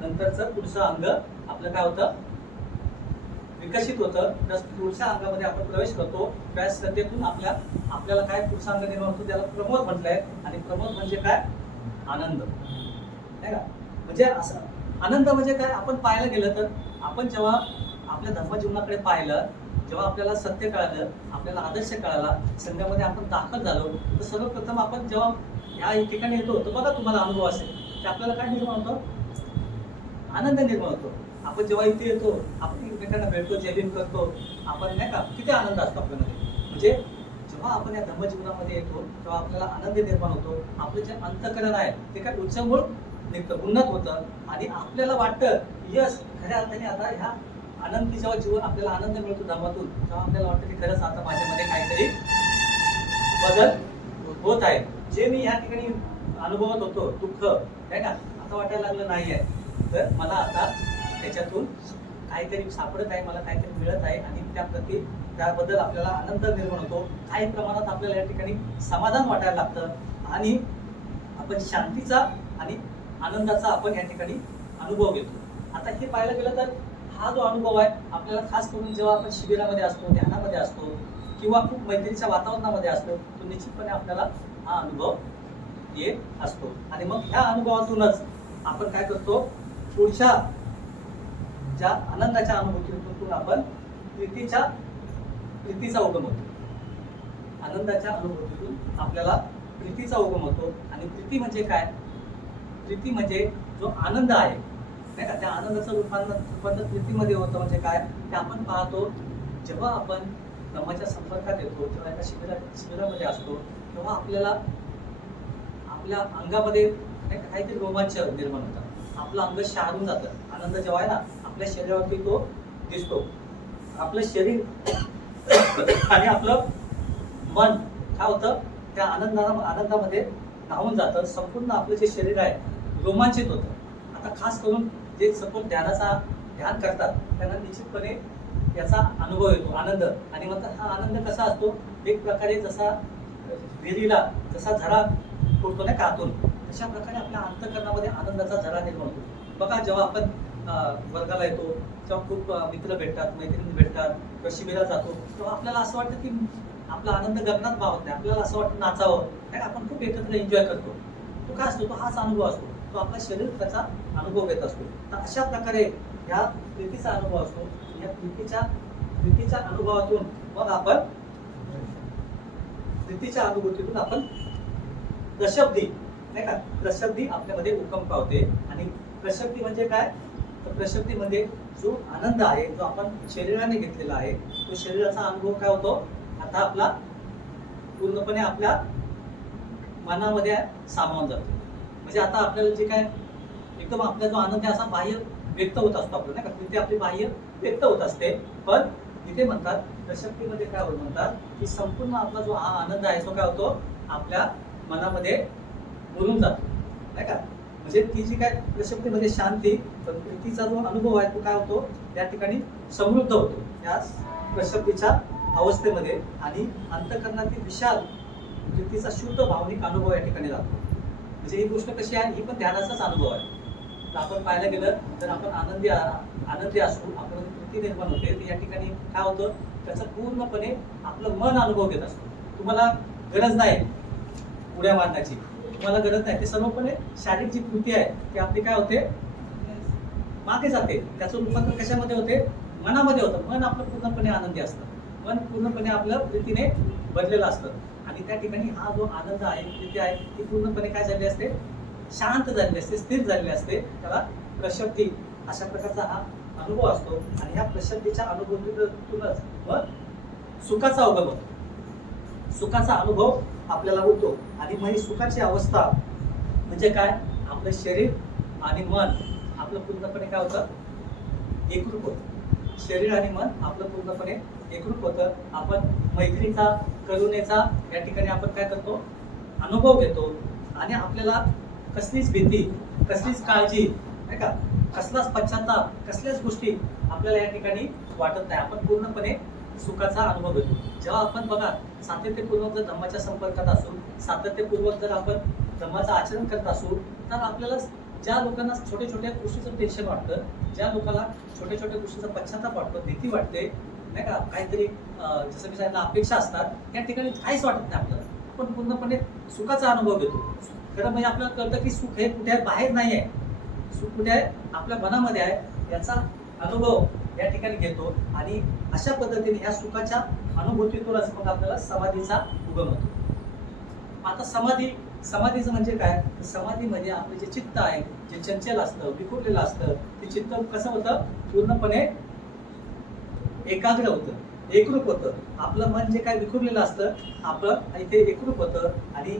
नंतरचं पुढचं अंग आपलं काय होतं विकसित होतं. पुढच्या अंगामध्ये आपण प्रवेश करतो त्या श्रद्धेतून आपल्याला काय पुढचा अंग निर्माण होतो त्याला प्रमोद म्हटलंय आणि प्रमोद म्हणजे काय आनंद नाही का. म्हणजे असं आनंद म्हणजे काय आपण पाहायला गेलं तर आपण जेव्हा आपल्या धर्मजीवनाकडे पाहिलं, जेव्हा आपल्याला सत्य कळालं, आपल्याला आदर्श कळाला, संघामध्ये आपण दाखल झालो तर सर्वप्रथम आपण जेव्हा ह्या ठिकाणी येतो तर बघा तुम्हाला अनुभव असेल की आपल्याला काय निर्माण होतो आनंद निर्माण होतो. आपण जेव्हा इथे येतो आपण एकमेकांना भेटतो, जेवण करतो, आपण नाही का किती आनंद असतो आपल्यामध्ये. म्हणजे जेव्हा आपण या धर्मजीवनामध्ये येतो तेव्हा आपल्याला आनंद निर्माण होतो. आपलं जे अंतःकरण आहे ते काय उच्चमूळ निघतं, उन्नत होतं आणि आपल्याला वाटतं यस खऱ्या अर्थाने आता ह्या आनंदी जेव्हा जीवन आपल्याला आनंद मिळतो धर्मातून तेव्हा आपल्याला वाटतं की खरंच आता माझ्यामध्ये काहीतरी बदल होत आहे. जे मी ह्या ठिकाणी अनुभवत होतो दुःख आहे ना आता वाटायला लागलं नाही आहे तर मला आता त्याच्यातून काहीतरी सापडत आहे, मला काहीतरी मिळत आहे आणि त्याबद्दल आपल्याला आनंद निर्माण होतो. काही प्रमाणात आपल्याला या ठिकाणी समाधान वाटायला लागतं आणि आपण शांतीचा आणि आनंदाचा आपण या ठिकाणी अनुभव घेतो. आता हे पाहायला गेलं तर हा जो अनुभव आहे आपल्याला खास करून जेव्हा आपण शिबिरामध्ये असतो, ध्यानामध्ये असतो किंवा खूप मैत्रीच्या वातावरणामध्ये असतो तो निश्चितपणे आपल्याला हा अनुभव येत असतो. आणि मग ह्या अनुभवातूनच आपण काय करतो पुढच्या ज्या आनंदाच्या अनुभूतीतून आपण प्रीतीचा उगम होतो. आनंदाच्या अनुभूतीतून आपल्याला प्रीतीचा उगम होतो. आणि प्रीती म्हणजे काय, प्रीती म्हणजे जो आनंद आहे नाही का त्या आनंदाचं रूपांतर प्रीतीमध्ये होतं. म्हणजे काय ते आपण पाहतो जेव्हा आपण धम्माच्या संपर्कात येतो, जेव्हा एका शिबिरामध्ये असतो तेव्हा आपल्याला आपल्या अंगामध्ये काहीतरी रोमांच निर्माण होतात, आपलं अंग शहारून जातं. आनंद जेव्हा आहे ना आपल्या शरीरावरती तो दिसतो. आपलं शरीर आणि आपलं मन काय होतं त्या आनंदामध्ये न्हावून जातं. संपूर्ण आपलं जे शरीर आहे रोमांचित होतं. आता खास करून जे सपोज ध्यान करतात त्यांना निश्चितपणे याचा अनुभव येतो आनंद. आणि मग हा आनंद कसा असतो एक प्रकारे जसा विहिरीला जसा झरा फुटतो ना कातून तशा प्रकारे आपल्या अंतःकरणामध्ये आनंदाचा झरा निर्माण होतो. बघा जेव्हा आपण वर्गाला येतो तेव्हा खूप मित्र भेटतात, मैत्रिणी भेटतात किंवा शिबिरात जातो तेव्हा आपल्याला असं वाटतं की आपला आनंद गगनात मावत नाही. आपल्याला असं वाटतं नाचावं कारण आपण खूप एकत्र एन्जॉय करतो. तो काय असतो तो हाच अनुभव असतो, तो आपला शरीर त्याचा अनुभव घेत असतो. तर अशा प्रकारे ह्या प्रीतीचा अनुभव असतो. या प्रीतीच्या अनुभवातून मग आपण प्रीतीच्या अनुभूतीतून आपण प्रशब्दी नाही का प्रशब्दी आपल्यामध्ये उकम पावते. आणि प्रशब्दी म्हणजे काय तर प्रशब्दी म्हणजे जो आनंद आहे जो आपण शरीराने घेतलेला आहे तो शरीराचा अनुभव काय होतो आता आपला पूर्णपणे आपल्या मनामध्ये सामावून जातो. म्हणजे आता आपल्याला जे काय एकदम आपला जो आनंद आहे असा बाह्य व्यक्त होत असतो आपल्याला नाही का तिथे आपली बाह्य व्यक्त होत असते. पण इथे म्हणतात प्रशक्तीमध्ये काय होत म्हणतात की संपूर्ण आपला जो हा आनंद आहे तो काय होतो आपल्या मनामध्ये मुरून जातो नाही का. म्हणजे ती जी काय प्रशक्तीमध्ये शांती पण प्रीतीचा जो अनुभव आहे तो काय होतो त्या ठिकाणी समृद्ध होतो या प्रशक्तीच्या अवस्थेमध्ये. आणि अंतःकरणातील विशाल प्रीतीचा शुद्ध भावनिक अनुभव या ठिकाणी राहतो. म्हणजे ही गोष्ट कशी आहे ही पण ध्यानाचाच अनुभव आहे. तर आपण पाहायला गेलं तर आपण आनंदी असू आपण प्रीती निर्माण होते तर या ठिकाणी काय होतं त्याचं पूर्णपणे आपलं मन अनुभव घेत असतो. तुम्हाला गरज नाही उड्या मारण्याची तुम्हाला गरज नाही. ते सर्वपणे शारीरिक जी कृती आहे ती आपली काय होते, मागे जाते. त्याचं रूपांतर कशामध्ये होते, मनामध्ये होतं. मन आपलं पूर्णपणे आनंदी असतं, मन पूर्णपणे आपल्या प्रीतीने भरलेलं असतं. आणि त्या ठिकाणी हा जो आनंद आहे, प्रीती आहे, ती पूर्णपणे काय झाली असते, शांत झालेली असते, स्थिर झालेली असते. त्याला प्रशक्ती अशा प्रकारचा हा अनुभव असतो. आणि ह्या प्रशक्तीच्या अनुभूतीतूनच मग सुखाचा उगम होतो, सुखाचा अनुभव आपल्याला होतो. आणि मग ही सुखाची अवस्था म्हणजे काय, आपलं शरीर आणि मन आपलं पूर्णपणे काय होतं, एकरूप होतं. शरीर आणि मन आपलं पूर्णपणे एकरूप होतं. आपण मैत्रीचा, करुणेचा या ठिकाणी आपण काय करतो, अनुभव घेतो. आणि आपल्याला कसलीच भीती, कसलीच काळजी नाही का, कसलाच पश्चाताप, कसल्याच गोष्टी आपल्याला या ठिकाणी वाटत नाही. आपण पूर्णपणे सुखाचा अनुभव घेतो. जेव्हा आपण बघा सातत्यपूर्वक जर धम्माच्या संपर्कात असू, सातत्यपूर्वक जर आपण धम्माचं आचरण करत असू, तर आपल्याला ज्या लोकांना छोट्या छोट्या गोष्टीचं टेन्शन वाटतं, ज्या लोकांना छोट्या छोट्या गोष्टीचा पश्चाताप वाटतो, भीती वाटते नाही का, काहीतरी जसं की त्यांना अपेक्षा असतात, त्या ठिकाणी काहीच वाटत नाही आपल्याला. आपण पूर्णपणे सुखाचा अनुभव घेतो. खरं म्हणजे आपल्याला कळतं की सुख हे कुठे बाहेर नाही आहे, सुख कुठे आहे, आपल्या मनामध्ये आहे. याचा अनुभव या ठिकाणी घेतो. आणि अशा पद्धतीने ह्या सुखाच्या अनुभूतीतूनच मग आपल्याला समाधीचा उगम होतो. आता समाधीचं म्हणजे काय, समाधीमध्ये आपलं जे चित्त आहे, जे चंचल असतं, विखुरलेलं असतं, ते चित्त कसं होतं, पूर्णपणे एकाग्र होतं, एकरूप होतं. आपलं मन जे काय विखुरलेलं असतं, आपलं इथे एकरूप होतं. आणि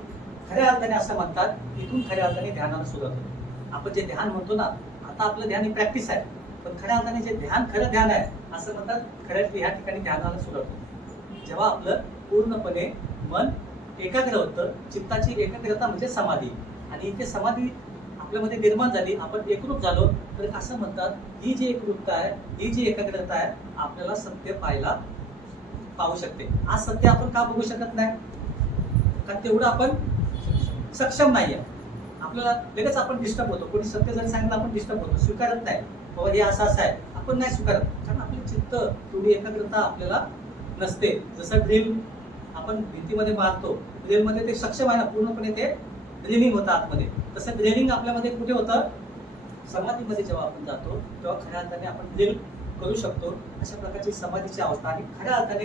खऱ्या अर्थाने असं म्हणतात, इथून खऱ्या अर्थाने ध्यानाला सुरुवात होते. आपण जे ध्यान म्हणतो ना, आता आपलं ध्यान ही प्रॅक्टिस आहे, पण खऱ्या अर्थाने जे ध्यान खरं ध्यान आहे असं म्हणतात, खऱ्या ह्या ठिकाणी ध्यानाला सुरुवात होते. जेव्हा आपलं पूर्णपणे मन एकाग्र होतं, चित्ताची एकाग्रता म्हणजे समाधी. आणि इथे समाधी आपल्यामध्ये निर्माण झाली, आपण एकरूप झालो, तर असं म्हणतात, ही जी एकरूपता आहे, ही जी एकाग्रता आहे, आपल्याला सत्य पाहू शकते. आज सत्य आपण का बघू शकत नाही, कारण तेवढं आपण सक्षम नाही आहे. आपल्याला लगेच आपण डिस्टर्ब होतो. कोणी सत्य जरी सांगितलं आपण डिस्टर्ब होतो, स्वीकारत नाही. बाबा हे असं आहे, आपण नाही स्वीकारत, कारण आपली चित्त तेवढी एकाग्रता आपल्याला नसते. जसं ड्रिल आपण भिंतीमध्ये मारतो, ड्रिलमध्ये ते सक्षम आहे ना, पूर्णपणे ते ड्रिलिंग होतं आतमध्ये. तसं ड्रिलिंग आपल्यामध्ये कुठे होतं, समाधीमध्ये जेव्हा आपण जातो तेव्हा खऱ्या अर्थाने आपण ड्रिल करू शकतो. अशा प्रकारची समाधीची अवस्था. आणि खऱ्या अर्थाने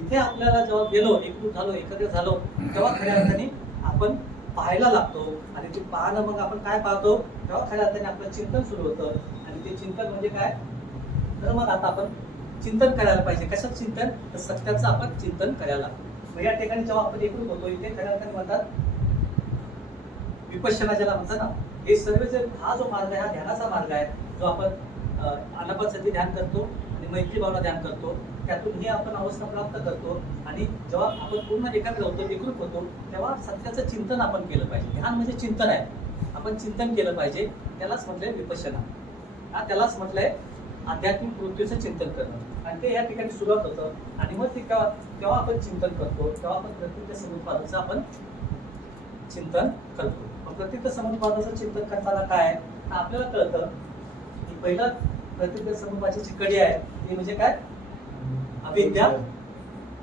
इथे आपल्याला जेव्हा गेलो, एकरूप झालो, एकाग्र झालो, तेव्हा खऱ्या अर्थाने आपण पाहायला लागतो. आणि ते पाहणं मग आपण काय पाहतो, तेव्हा खऱ्या अर्थाने आपलं चिंतन सुरू होतं. आणि ते चिंतन म्हणजे काय, तर मग आता आपण चिंतन करायला पाहिजे. कशाचं चिंतन, तर सत्याचं आपण चिंतन करायला. मग या ठिकाणी जेव्हा आपण एकरूप होतो, इथे खऱ्या अर्थाने म्हणतात विपश्यना, ज्याला म्हणतात ना, हे सर्व जे हा जो मार्ग आहे, हा ध्यानाचा मार्ग आहे, जो आपण आनापानसती ध्यान करतो आणि मैत्री भावना ध्यान करतो, त्यातून ही आपण अवस्था प्राप्त करतो. आणि जेव्हा आपण पूर्ण एकाग्र होतो, एकरूप होतो, तेव्हा सत्याचं चिंतन आपण केलं पाहिजे. ध्यान म्हणजे चिंतन आहे, आपण चिंतन केलं पाहिजे. त्यालाच म्हटलंय विपश्यना, त्यालाच म्हटलंय आध्यात्मिक वृत्तीचं चिंतन करणं. आणि ते या ठिकाणी सुरुवात होतं. आणि मग तेव्हा आपण चिंतन करतो, तेव्हा आपण प्रत्यक्ष समुत्पादाचं आपण चिंतन करतो. प्रत्यक्ष समुत्पादाचं चिंतन करताना काय, आपल्याला कळतं की पहिला प्रत्यक्ष समुत्पादाची जी कडी आहे ती म्हणजे काय, अविद्या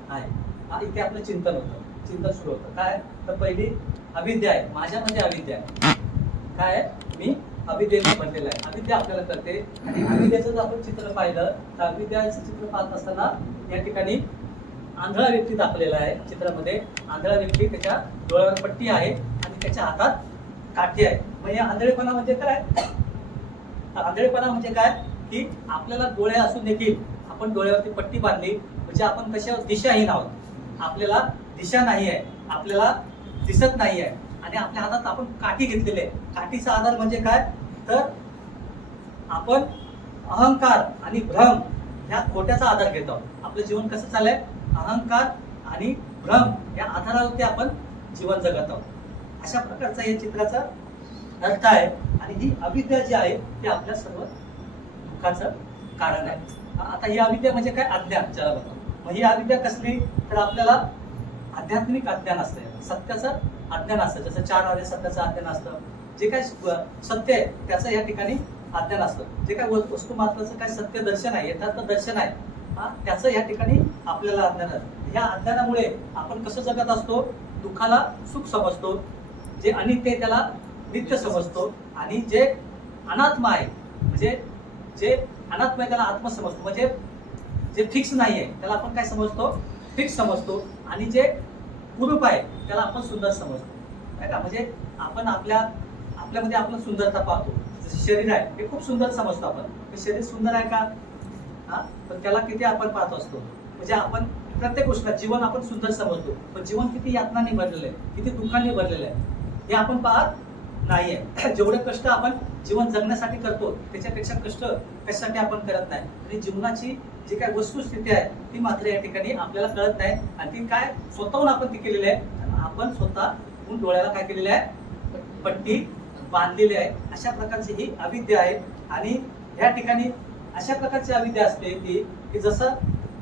आहे. इथे आपलं चिंतन होतं, चिंतन सुरू होतं. काय, तर पहिली अविद्या आहे, माझ्यामध्ये अविद्या आहे. काय आहे, मी अविद्येने बनलेलं आहे. अविद्या आपल्याला कळते. आणि अविद्याचं जर आपण चित्र पाहिलं, तर अविद्याचं चित्र पाहत असताना या ठिकाणी आंधळा व्यक्ती दाखवलेला आहे चित्रामध्ये. आंधळा व्यक्ती, त्याच्या डोळ्यावर पट्टी आहे आणि त्याच्या हातात काठी आहे. मग या आंधळेपणा म्हणजे काय, आंधळेपणा म्हणजे काय, की आपल्याला डोळे असून देखील आपण डोळ्यावरती पट्टी बांधली, म्हणजे आपण कशावर दिशाहीन आहोत. आपल्याला दिशा नाही आहे, आपल्याला दिसत नाही आहे. आणि आपल्या हातात आपण काठी घेतलेली आहे. काठीचा आधार म्हणजे काय, तर आपण अहंकार आणि भ्रम ह्या खोट्याचा आधार घेत आहोत. आपलं जीवन कसं चाललंय, अहंकार आणि भ्रम या आधारावरती आपण जीवन जगत आहोत. अशा प्रकारचा हे चित्राचा अर्थ आहे. आणि ही अविद्या जी आहे ती आपल्या सर्व दुःखाचं कारण आहे. आता ही अविद्या म्हणजे काय, अज्ञान ज्याला म्हणतो. मग ही अविद्या कसली, तर आपल्याला आध्यात्मिक अज्ञान असतं, सत्याचं अज्ञान असतं. जसं 4 आर्य सत्याचं अज्ञान असतं. जे काय सत्य आहे त्याचं या ठिकाणी अज्ञान असतं. जे काय वस्तुमात्राचं काय सत्य दर्शन आहे, यथार्थ दर्शन आहे, त्याचं या ठिकाणी आपल्याला अज्ञान आहे. या अज्ञानामुळे आपण कसं जगत असतो, दुःखाला सुख समजतो, जे अनित्य आहे त्याला नित्य समजतो, आणि जे अनात्म आहे म्हणजे जे अनात्म आहे त्याला आत्म समजतो. म्हणजे जे फिक्स नाही आहे त्याला आपण काय समजतो, फिक्स समजतो, आणि जे कुरूप आहे त्याला आपण सुंदर समजतो. नाही का? म्हणजे आपण आपल्यामध्ये आपलं सुंदरता पाहतो. जसे शरीर आहे हे खूप सुंदर समजतो आपण, हे शरीर सुंदर आहे का? हा, पण त्याला किती आपण पाहत असतो. म्हणजे आपण प्रत्येक गोष्टीला जीवन आपण सुंदर समजतो, पण जीवन किती यातनांनी भरलेलं आहे, किती दुःखांनी भरलेलं आहे हे आपण पाहत नाहीये. जेवढे कष्ट आपण जीवन जगण्यासाठी करतो त्याच्यापेक्षा कष्ट कशासाठी आपण करत नाही. आणि जीवनाची जी काय वस्तुस्थिती आहे ती मात्र या ठिकाणी आपल्याला कळत नाही, आणि ती काय स्वतःहून आपण ती केलेली आहे. आणि आपण स्वतःहून डोळ्याला काय केलेलं आहे, पट्टी बांधलेली आहे. अशा प्रकारची ही अविद्या आहे. आणि या ठिकाणी अशा प्रकारची अविद्या असते की जसं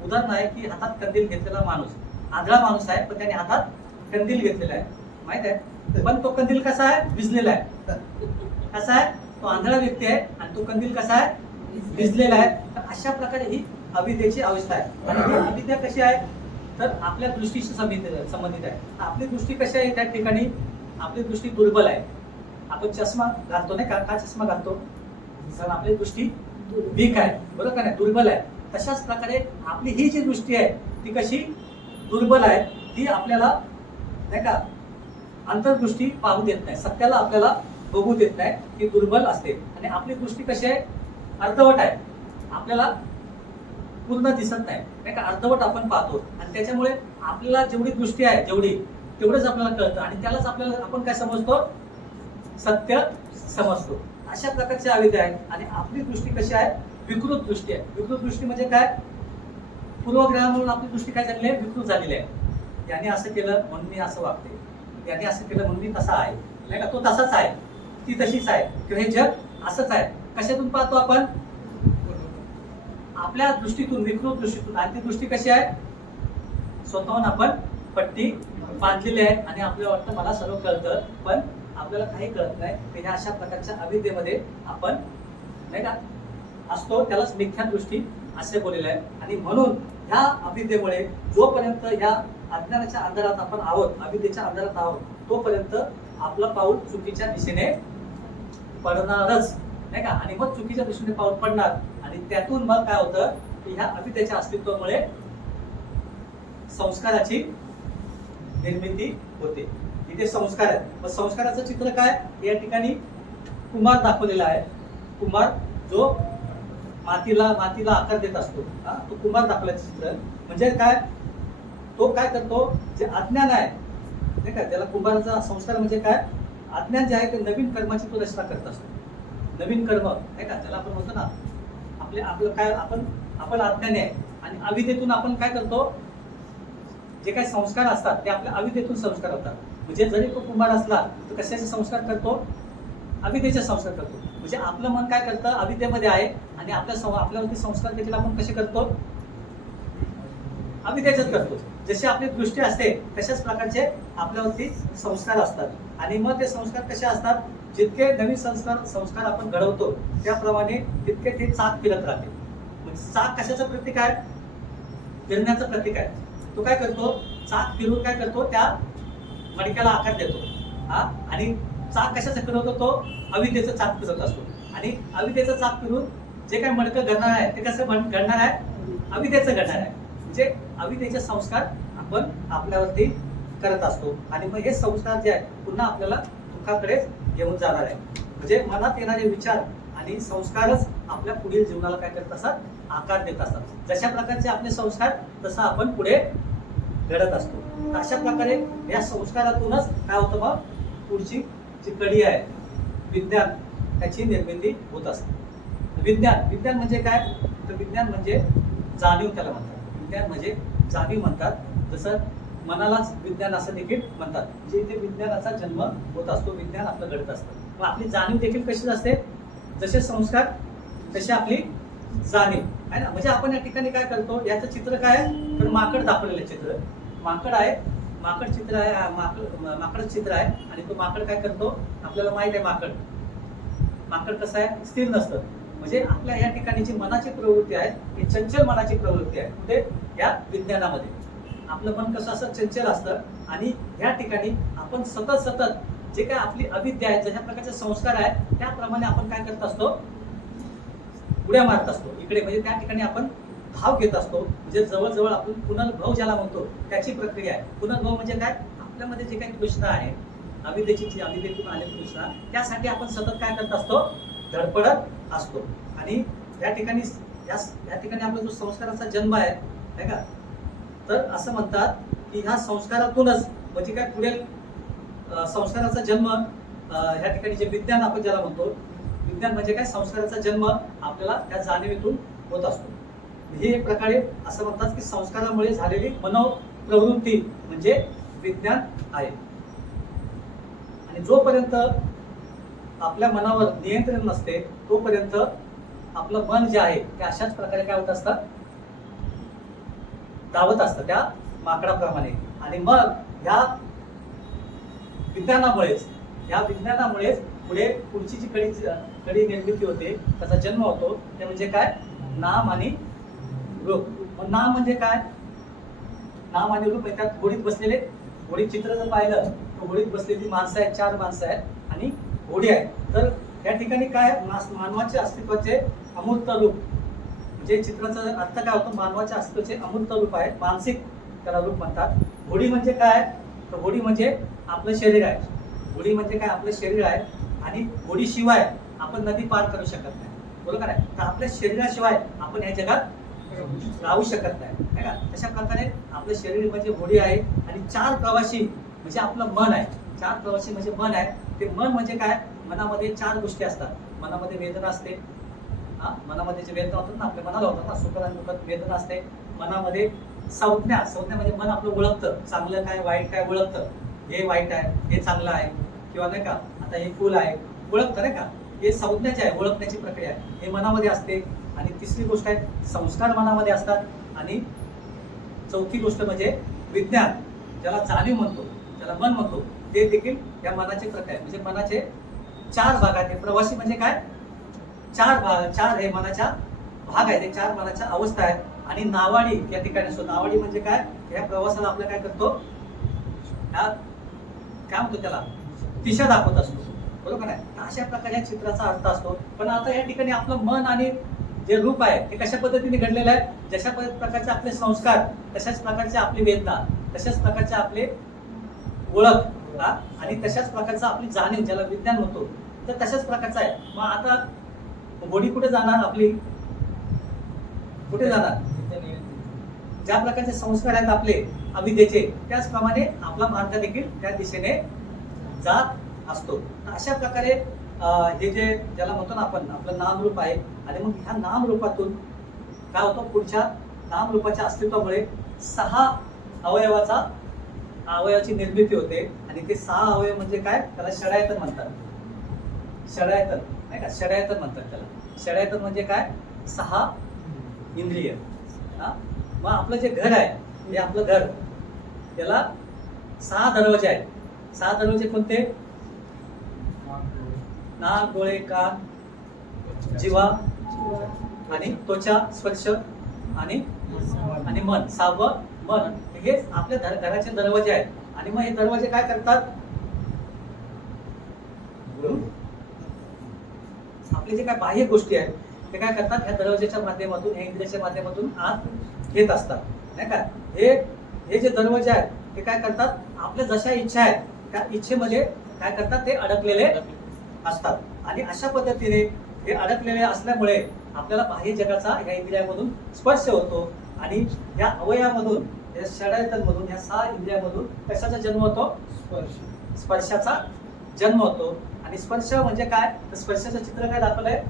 उदाहरण आहे की हातात कंदील घेतलेला माणूस, आंधळा माणूस आहे पण त्याने हातात कंदील घेतलेला आहे, माहित आहे, पण तो कंदील कसा आहे, भिजलेला आहे. कसा आहे, तो आंधळा व्यक्ती आहे आणि तो कंदील कसा आहे, भिजलेला आहे. तर अशा प्रकारे ही अविद्येची अवस्था आहे. आणि ही अविद्या कशी आहे तर आपल्या दृष्टीशी संबंधित आहे. आपली दृष्टी कशी आहे त्या ठिकाणी, आपली दृष्टी दुर्बल आहे. आपण चष्मा घालतो नाही का, का चष्मा घालतो, कारण आपली दृष्टी वीक आहे, बरोबर का नाही, दुर्बल आहे. तशाच प्रकारे आपली ही जी दृष्टी आहे ती कशी दुर्बल आहे, ती आपल्याला नाही का अंतर्दृष्टी पाहू देत नाही, सत्याला आपल्याला बघू देत नाही, ती दुर्बल असते. आणि आपली दृष्टी कशी आहे, अर्धवट आहे, आपल्याला पूर्ण दिसत नाही का, अर्धवट आपण पाहतो. आणि त्याच्यामुळे आपल्याला जेवढी दृष्टी आहे तेवढंच आपल्याला कळतं, आणि त्यालाच आपल्याला आपण काय समजतो, सत्य समजतो. अशा प्रकारची अविद्या आहे. आणि आपली दृष्टी कशी आहे, विकृत दृष्टी आहे. विकृत दृष्टी म्हणजे काय, पूर्वग्रहामुळे आपली दृष्टी काय झालेली आहे, विकृत झालेली आहे. याने असं केलं म्हणून मी असं वागते, याने असं केलं म्हणून मी तसा आहे, नाही का, तो तसाच आहे, ती तशीच आहे, किंवा हे जग असंच आहे. कशातून पाहतो आपण, आपल्या दृष्टीतून, विकृत दृष्टीतून. आणि ती दृष्टी कशी आहे, स्वतःहून आपण पट्टी बांधलेली आहे आणि आपल्याला वाटतं मला सर्व कळतं, पण आपल्याला काही कळत नाही. तर ह्या अशा प्रकारच्या अविद्येमध्ये आपण नाही का असतो, त्यालाच मिथ्या दृष्टी असे बोललेलं आहे. आणि म्हणून ह्या अविद्येमुळे जोपर्यंत ह्या अज्ञानाच्या अंधारात आपण आहोत, अविद्येच्या अंधारात आहोत, तोपर्यंत आपलं पाऊल चुकीच्या दिशेने पडणारच नाही का. आणि मग चुकीच्या दिशेने पाऊल पडणार, आणि त्यातून मग काय होतं की ह्या अविद्येच्या अस्तित्वामुळे संस्काराची निर्मिती होते. इथे संस्कार आहेत. मग संस्काराचं चित्र काय, या ठिकाणी कुमार दाखवलेला आहे. कुमार जो मातीला आकार देत असतो, तो कुमार दाखवल्याचं चित्र. म्हणजे काय, तो काय करतो, जे अज्ञान आहे नाही का, त्याला कुंभाराचा संस्कार म्हणजे काय, अज्ञान जे आहे ते नवीन कर्माची तो रचना करत असतो. नवीन कर्म नाही का, त्याला आपण म्हणतो ना, आपलं काय, आपण अज्ञानी आहे, आणि अविद्येतून आपण काय करतो, जे काही संस्कार असतात ते आपल्या अविद्येतून संस्कार होतात. म्हणजे जरी तो कुंभार असला तर कशाचे संस्कार करतो, अविद्येचे संस्कार करतो. म्हणजे आपलं मन काय करतं, अविद्येमध्ये आहे, आणि आपल्यावरती संस्कार देखील आपण कसे करतो, अविद्येचेच करतो. जशी आपली दृष्टी असते तशाच प्रकारचे आपल्यावरती संस्कार असतात. आणि मग ते संस्कार कसे असतात, जितके नवीन संस्कार आपण घडवतो त्याप्रमाणे तितके ते चाक फिरत राहते. म्हणजे चाक कशाचं प्रतीक आहे, फिरण्याचं प्रतीक आहे. तो काय करतो, चाक फिरून काय करतो, त्या मडक्याला आकार देतो. आणि चाक कशाचं फिरवतो, तो अविद्येचं चाक फिरत असतो. आणि अविद्येचं चाक फिरून जे काही मडकं घडणार आहे ते कसं घडणार आहे, अविद्येचं घडणार आहे. म्हणजे अविद्येचे संस्कार आपण आपल्यावरती करत असतो. आणि मग हे संस्कार जे आहे पुन्हा आपल्याला दुःखाकडेच घेऊन जाणार आहे. म्हणजे मनात येणारे विचार आणि संस्कारच आपल्या पुढील जीवनाला काय करत असतात, आकार देत असतात. जशा प्रकारचे आपले संस्कार तसं आपण पुढे घडत असतो. अशा प्रकारे या संस्कारातूनच काय होतं, मग पुढची जी कडी आहे विज्ञान, त्याची निर्मिती होत असते. विज्ञान म्हणजे काय, तर विज्ञान म्हणजे जाणीव त्याला म्हणतात. विज्ञान म्हणजे जाणीव म्हणतात. जसं मनालाच विज्ञान असं देखील म्हणतात. म्हणजे इथे विज्ञानाचा जन्म होत असतो, विज्ञान आपलं घडत असतं. मग आपली जाणीव देखील कशी असते, जसे संस्कार तशी आपली जाणीव आहे ना. म्हणजे आपण या ठिकाणी काय करतो, याचं चित्र काय आहे, तर माकड दाखवलेलं चित्र. माकड आहे, माकड चित्र आहे, माकडच चित्र आहे. आणि तो माकड काय करतो, आपल्याला माहित आहे माकड कसं आहे, स्थिर नसतं. म्हणजे आपल्या या ठिकाणी जी मनाची प्रवृत्ती आहे ही चंचल मनाची प्रवृत्ती आहे. कुठे, या विज्ञानामध्ये. आपलं मन कसं असं चंचल असतं आणि या ठिकाणी आपण सतत जे काय आपली अविद्या आहे, जशा प्रकारचे संस्कार आहेत त्याप्रमाणे आपण काय करत असतो, उड्या मारत असतो इकडे, म्हणजे त्या ठिकाणी आपण भाव घेत असतो. म्हणजे जवळजवळ आपण पुनर्भव ज्याला म्हणतो त्याची प्रक्रिया आहे. पुनर्भव म्हणजे काय, आपल्यामध्ये जे काही तृष्णा आहे, अविद्येतून आले तृष्णा, त्यासाठी आपण सतत काय करत असतो, धडपडत असतो. आणि या ठिकाणी आपला जो संस्काराचा जन्म आहे नाही का, तर असं म्हणतात की ह्या संस्कारातूनच म्हणजे काय पुढे संस्काराचा जन्म ह्या ठिकाणी जे विज्ञान आपण ज्याला म्हणतो, विज्ञान म्हणजे काय, संस्काराचा जन्म आपल्याला त्या जाणीवेतून होत असतो. हे एक प्रकारे असं म्हणतात की संस्कारामुळे झालेली मनोप्रवृत्ती म्हणजे विज्ञान आहे. आणि जोपर्यंत आपल्या मनावर नियंत्रण नसते तोपर्यंत आपलं मन जे आहे ते अशाच प्रकारे काय होत असतं, धावत असतं त्या माकडाप्रमाणे. आणि मग ह्या विज्ञानामुळेच पुढे पुढची जी कडी निर्मिती होते, त्याचा जन्म होतो, ते म्हणजे काय, नाम आणि रूप. मग नाम म्हणजे काय, नाम आणि रूप म्हणजे त्यात घोडीत बसलेले, घोडीत चित्र जर पाहिलं तर घोडीत बसलेली माणसं आहेत, 4 माणसं आहेत आणि घोडी आहे. तर या ठिकाणी काय, मानवाच्या अस्तित्वाचे अमूर्त रूप, म्हणजे चित्राचा अर्थ काय होतो, मानवाच्या अस्तित्वाचे अमूर्त रूप आहे, मानसिक त्याला रूप म्हणतात. घोडी म्हणजे काय, तर घोडी म्हणजे आपलं शरीर आहे. घोडी म्हणजे काय, आपलं शरीर आहे. आणि घोडीशिवाय आपण नदी पार करू शकत नाही, बरोबर आहे. तर आपल्या शरीराशिवाय आपण या जगात राहू शकत नाही का. तशा प्रकारे आपलं शरीर म्हणजे घोडी आहे. आणि 4 प्रवासी म्हणजे आपलं मन आहे. 4 प्रवासी म्हणजे मन आहे. ते मन म्हणजे काय, मनामध्ये 4 गोष्टी असतात. मनामध्ये वेदना असते, मनामध्ये जे वेदना होतात ना, आपल्या मनाला होतात ना, सुख आणि दुःख वेदना असते. मनामध्ये संज्ञा म्हणजे मन आपलं ओळखतं, चांगलं काय वाईट काय ओळखतं, हे वाईट आहे हे चांगलं आहे, किंवा नाही का आता हे फुल आहे ओळखतं नाही का, हे संज्ञाचे आहे, ओळखण्याची प्रक्रिया आहे, हे मनामध्ये असते. आणि तिसरी गोष्ट आहे संस्कार मनामध्ये असतात. आणि चौथी गोष्ट म्हणजे विज्ञान, ज्याला जाणीव म्हणतो, ज्याला मन म्हणतो, ते देखील या मनाचे प्रकार. म्हणजे मनाचे 4 भाग आहेत. प्रवासी म्हणजे काय, 4 हे मनाच्या भाग आहेत, ते 4 मनाच्या अवस्था आहेत. आणि नावाडी या ठिकाणी असतो. नावाडी म्हणजे काय, या प्रवासाला आपल्या काय करतो, काय म्हणतो त्याला, दिशा दाखवत असतो, बरोबर आहे. अशा प्रकारे या चित्राचा अर्थ असतो. पण आता या ठिकाणी आपलं मन आणि जे रूप आहे ते कशा पद्धतीने घडलेलं आहे, जशा प्रकारचे आपले संस्कार, तशाच प्रकारचे आपली वेदना, तशाच प्रकारचे आपले ओळख, आणि तशाच प्रकारचं आपली जाणीव, ज्याला विज्ञान म्हणतो, तर तशाच प्रकारचा आहे. मग आता घोडी कुठे जाणार, आपली कुठे जाणार, ज्या प्रकारचे संस्कार आहेत आपले अविद्येचे, त्याचप्रमाणे आपला मार्ग देखील त्या दिशेने जात असतो. अशा प्रकारे हे जे ज्याला म्हणतो ना आपण, आपलं नामरूप आहे. आणि मग ह्या नामरूपातून काय होतं, पुढच्या नामरूपाच्या अस्तित्वामुळे 6 अवयवाची निर्मिती होते. आणि ते 6 अवयव म्हणजे काय, त्याला षडायतन म्हणतात. षडायतन नाही का, षडायतन म्हणतात त्याला. षडायतन म्हणजे काय, 6 इंद्रिय. मग आपलं जे घर आहे, हे आपलं घर, त्याला 6 दरवाजे आहेत. 6 दरवाजे कोणते, नाक, डोळे, कान, जिव्हा आणि त्वचा, स्पर्श आणि मन, 6वं मन. हे आपल्या घराचे दरवाजे आहेत. आणि मग हे दरवाजे काय करतात, आपले जे काय बाह्य गोष्टी आहेत ते काय करतात, ह्या दरवाजाच्या माध्यमातून, ह्या इंद्रियाच्या माध्यमातून आत घेत असतात नाही का. हे जे दरवाजे आहेत ते काय करतात, आपल्या जशा इच्छा आहेत त्या इच्छेमध्ये काय करतात, ते अडकलेले असतात. आणि अशा पद्धतीने हे अडकलेले असल्यामुळे आपल्याला बाह्य जगाचा ह्या इंद्रियामधून स्पर्श होतो. आणि या अवयवामधून, या षडायतनमधून, या 6 इंद्रियामधून कशाचा जन्म होतो, स्पर्शाचा जन्म होतो. आणि स्पर्श म्हणजे काय, तर स्पर्शाचं चित्र काय दाखवलंय,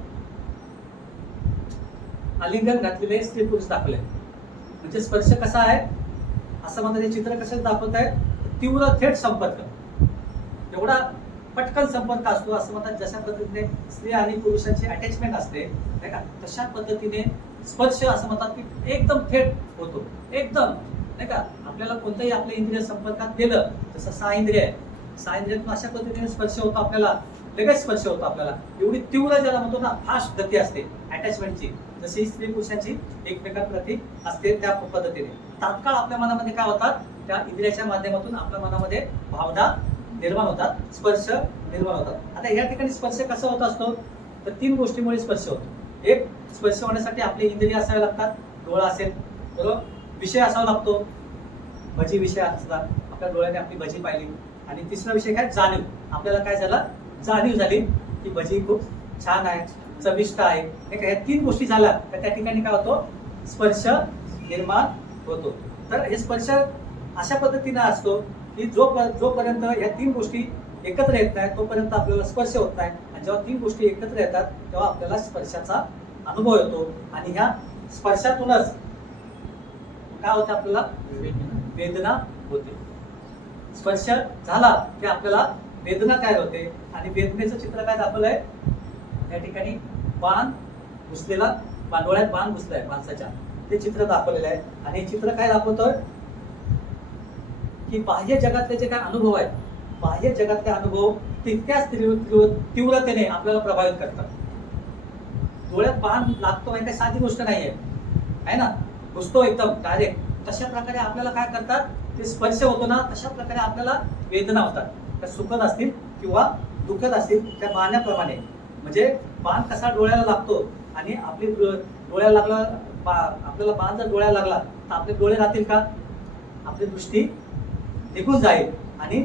आलिंगन घातलेले स्त्री पुरुष दाखवले. म्हणजे स्पर्श कसा आहे, असं म्हणतात, हे चित्र कसं दाखवत आहे, तीव्र थेट संपर्क, एवढा पटकन संपर्क असतो असं म्हणतात. जशा पद्धतीने स्त्री आणि पुरुषांची अटॅचमेंट असते नाही का, तशा पद्धतीने स्पर्श असं म्हणतात की एकदम थेट होतो, एकदम नाही का. आपल्याला कोणत्याही आपल्या इंद्रिय संपर्कात गेलं, जसं 6 इंद्रिय आहे, 6 इंद्रियातून अशा पद्धतीने स्पर्श होतो, आपल्याला लगेच स्पर्श होतो. आपल्याला एवढी तीव्र ज्याला म्हणतो ना, फास्ट गती असते अटॅचमेंटची, जशी स्त्री पुरुषांची एकमेकांप्रती असते त्या पद्धतीने. तात्काळ आपल्या मनामध्ये काय होतात, त्या इंद्रियाच्या माध्यमातून आपल्या मनामध्ये भावना निर्माण होतात, स्पर्श निर्माण होतात. आता या ठिकाणी स्पर्श कसा होत असतो, तर 3 गोष्टीमुळे स्पर्श होतो. एक, स्पर्श होण्यासाठी आपले इंद्रिय असावे लागतात, डोळा असेल बरोबर, विषय असावा लागतो, भजी विषय असतात, आपल्या डोळ्याने आपली भजी पाहिली. आणि तिसरा विषय काय, जाणीव. आपल्याला काय झालं, जाणीव झाली की भजी खूप छान आहे, चविष्ट आहे, नाही का. या 3 गोष्टी झाल्या तर त्या ठिकाणी काय होतो, स्पर्श निर्माण होतो. तर हे स्पर्श अशा पद्धतीने असतो की जोपर्यंत या 3 गोष्टी एकत्र येत नाही तोपर्यंत आपल्याला स्पर्श होत नाही. आणि जेव्हा 3 गोष्टी एकत्र येतात तेव्हा आपल्याला स्पर्शाचा अनुभव येतो. आणि ह्या स्पर्शातूनच काय होतं, आपल्याला वेदना होते. स्पर्श झाला की आपल्याला वेदना तयार होते. आणि वेदनेचं चित्र काय दाखवलंय, या ठिकाणी बाण घुसलेला, डोळ्यात बाण घुसलाय माणसाच्या, ते चित्र दाखवलेलं आहे. आणि हे चित्र काय दाखवतोय की बाह्य जगातले जे काय अनुभव आहेत, बाह्य जगातले अनुभव तितक्याच तीव्रतेने आपल्याला प्रभावित करतात. डोळ्यात बाण लागतो म्हणजे काही साधी गोष्ट नाहीये, आहे ना, घुसतो एकदम डायरेक्ट. तशा प्रकारे आपल्याला काय करतात, ते स्पर्श होतो ना, तशा प्रकारे आपल्याला वेदना होतात, त्या सुखद असतील किंवा दुःखद असतील, त्या बाणाप्रमाणे. म्हणजे बाण कसा डोळ्याला लागतो आणि आपली डोळ्याला लागला, आपल्याला बाण जर डोळ्याला लागला तर आपले डोळे राहतील का, आपली दृष्टी निघून जाईल. आणि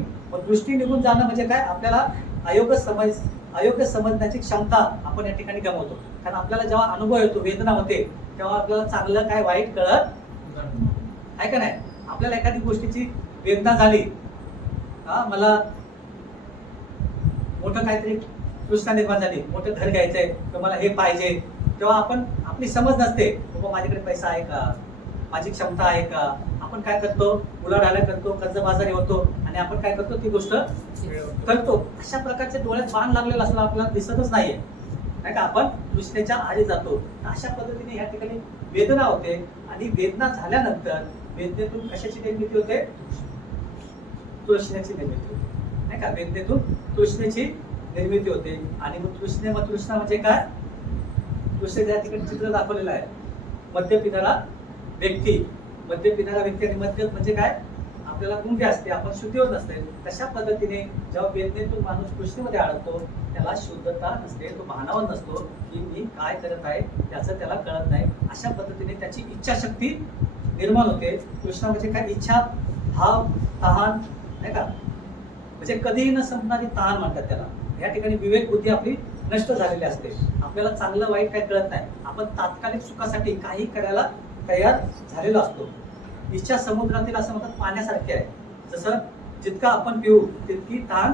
दृष्टी निघून जाणं म्हणजे काय, आपल्याला अयोग्य समजण्याची क्षमता आपण या ठिकाणी गमावतो. कारण आपल्याला जेव्हा अनुभव येतो, वेदना होते, तेव्हा आपल्याला चांगलं काय वाईट कळत आहे का नाही. आपल्याला एखादी गोष्टीची वेदना झाली, मला मोठं काहीतरी तृष्णा निर्माण झाली, मोठं घर घ्यायचंय तर मला हे पाहिजे, तेव्हा आपण, आपली समज नसते बाबा माझ्याकडे पैसा आहे का, माझी क्षमता आहे का. आपण काय करतो, उलाढाल्या करतो, कर्जबाजारी होतो आणि आपण काय करतो, ती गोष्ट करतो. अशा प्रकारचे डोळ्यात बाण लागलेला असला आपल्याला दिसतच नाहीये, नाही का, आपण तृष्णेच्या आधी जातो. अशा पद्धतीने या ठिकाणी वेदना होते. आणि वेदना झाल्यानंतर वेदनेतून कशाची निर्मिती होते, तृष्णेची निर्मिती होते, नाही का. वेदनेतून तृष्णेची निर्मिती होते. आणि मग तृष्णा म्हणजे काय, तृष्णेचं या ठिकाणी चित्र दाखवलेलं आहे. मद्य पिणारा व्यक्ती आणि मद्य म्हणजे काय, आपल्याला गुंगे असते, आपण शुद्धीवर नसते. तशा पद्धतीने जेव्हा वेदनेतून माणूस तृष्णेमध्ये अडकतो, त्याला शुद्धता नसते, तो भानावर नसतो की मी काय करत आहे याचं त्याला कळत नाही. अशा पद्धतीने त्याची इच्छाशक्ती निर्माण होते. तृष्णा म्हणजे काय, इच्छा, भाव, तहान, नाही का, म्हणजे कधीही न संपणारी तहान म्हणतात त्याला. या ठिकाणी विवेक बुद्धी आपली नष्ट झालेली असते. आपल्याला चांगलं वाईट काय कळत नाही, आपण तात्कालिक सुखासाठी काही करायला तयार झालेलो असतो. इच्छा समुद्रातील असं म्हणतात पाण्यासारखे आहे, जसं जितका आपण पिऊ तितकी तहान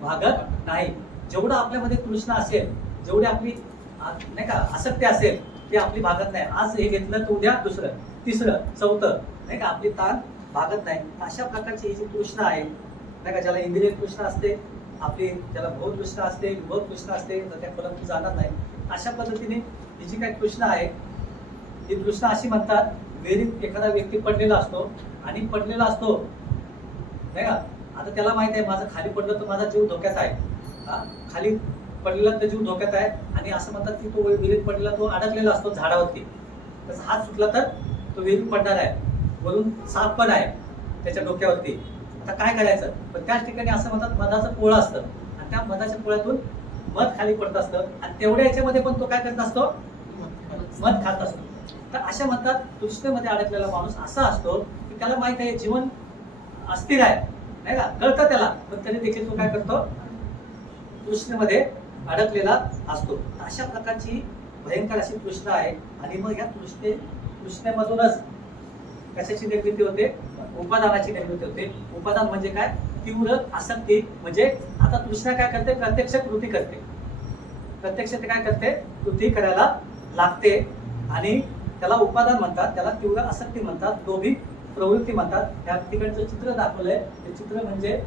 भागत नाही. जेवढं आपल्यामध्ये तृष्णा असेल, जेवढी आपली नाही का आसक्ती असेल, ती आपली भागत नाही. आज हे घेतलं तर उद्या दुसरं, तिसरं, चौथं, नाही का, आपली ताण भागत नाही. अशा प्रकारची ही जी तृष्णा आहे, नाही का, ज्याला इंद्रिय तृष्णा असते, आपली ज्याला भोग तृष्णा असते, विभोग तृष्णा असते, तर त्या पर्यंत जाणार नाही. अशा पद्धतीने ही जी काही तृष्णा आहे, ही तृष्णा अशी म्हणतात, विहिरीत एखादा व्यक्ती पडलेला असतो आणि पडलेला असतो, नाही का, आता त्याला माहित आहे माझं खाली पडलं तर माझा जीव धोक्यात आहे, खाली पडलेला तर जीव धोक्यात आहे. आणि असं म्हणतात की तो विहिरीत पडलेला, तो अडकलेला असतो झाडावरती, त्याचा हात सुटला तर तो विहिरीत पडणार आहे, वरून साप पण आहे त्याच्या डोक्यावरती. आता काय करायचं, पण त्याच ठिकाणी असं म्हणतात मधाचं पोळं असतं आणि त्या मधाच्या पोळ्यातून मध खाली पडत असतं आणि तेवढ्या याच्यामध्ये पण तो काय करत असतो, मध खात असतो. तर अशा म्हणतात तृष्णेमध्ये अडकलेला माणूस असा असतो की त्याला माहित आहे जीवन अस्थिर आहे, नाही का, कळतं त्याला, पण तरी देखील तो काय करतो, तृष्णेमध्ये अडकलेला असतो. अशा प्रकारची भयंकर अशी तृष्णा आहे. आणि मग या तृष्णेमधूनच कशाची निर्मिती होते, उपादानाची निर्मिती होते. उपादान म्हणजे काय, तीव्र आसक्ती. म्हणजे आता तृष्णा काय करते, प्रत्यक्ष कृती करते, प्रत्यक्ष ते काय करते, कृती करायला लागते. आणि त्याला उपादान म्हणतात, त्याला तीव्र आसक्ती म्हणतात, लोभी प्रवृत्ती म्हणतात. त्या ठिकाणचं चित्र दाखवलंय, ते चित्र म्हणजे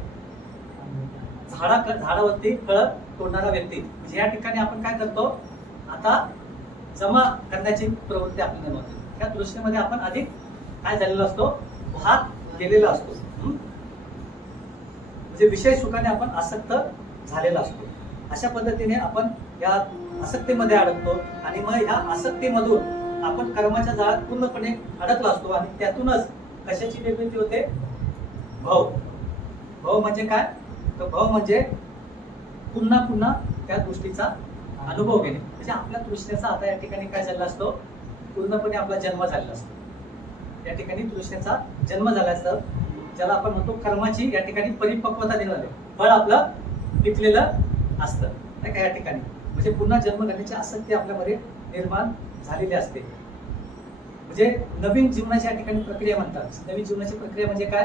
झाडावरती फळ तोडणारा व्यक्ती. म्हणजे या ठिकाणी आपण काय करतो, आता जमा करण्याची प्रवृत्ती आपली निर्माण. त्या तृष्णेमध्ये आपण अधिक काय झालेला असतो, भाग गेलेला असतो. म्हणजे विषय सुखाने आपण आसक्त झालेला असतो. अशा पद्धतीने आपण या आसक्तीमध्ये अडकतो. आणि मग ह्या आसक्तीमधून आपण कर्माच्या जाळ्यात पूर्णपणे अडकला असतो आणि त्यातूनच कशाची निर्मिती होते? भाव. भाव म्हणजे काय? तर भाव म्हणजे पुन्हा पुन्हा त्या गोष्टीचा अनुभव घेणे. म्हणजे आपल्या तृष्णेचा आता या ठिकाणी काय झाला असतो? पूर्णपणे आपला जन्म झालेला असतो. या ठिकाणी तृष्णेचा जन्म झाला असतो, ज्याला आपण म्हणतो कर्माची या ठिकाणी परिपक्वता निर्माण, फळ आपलं पिकलेलं असतं नाही का या ठिकाणी. म्हणजे पुन्हा जन्म घेण्याची आसक्ती आपल्यामध्ये निर्माण झालेली असते. म्हणजे नवीन जीवनाची या ठिकाणी प्रक्रिया म्हणतात. नवीन जीवनाची प्रक्रिया म्हणजे काय?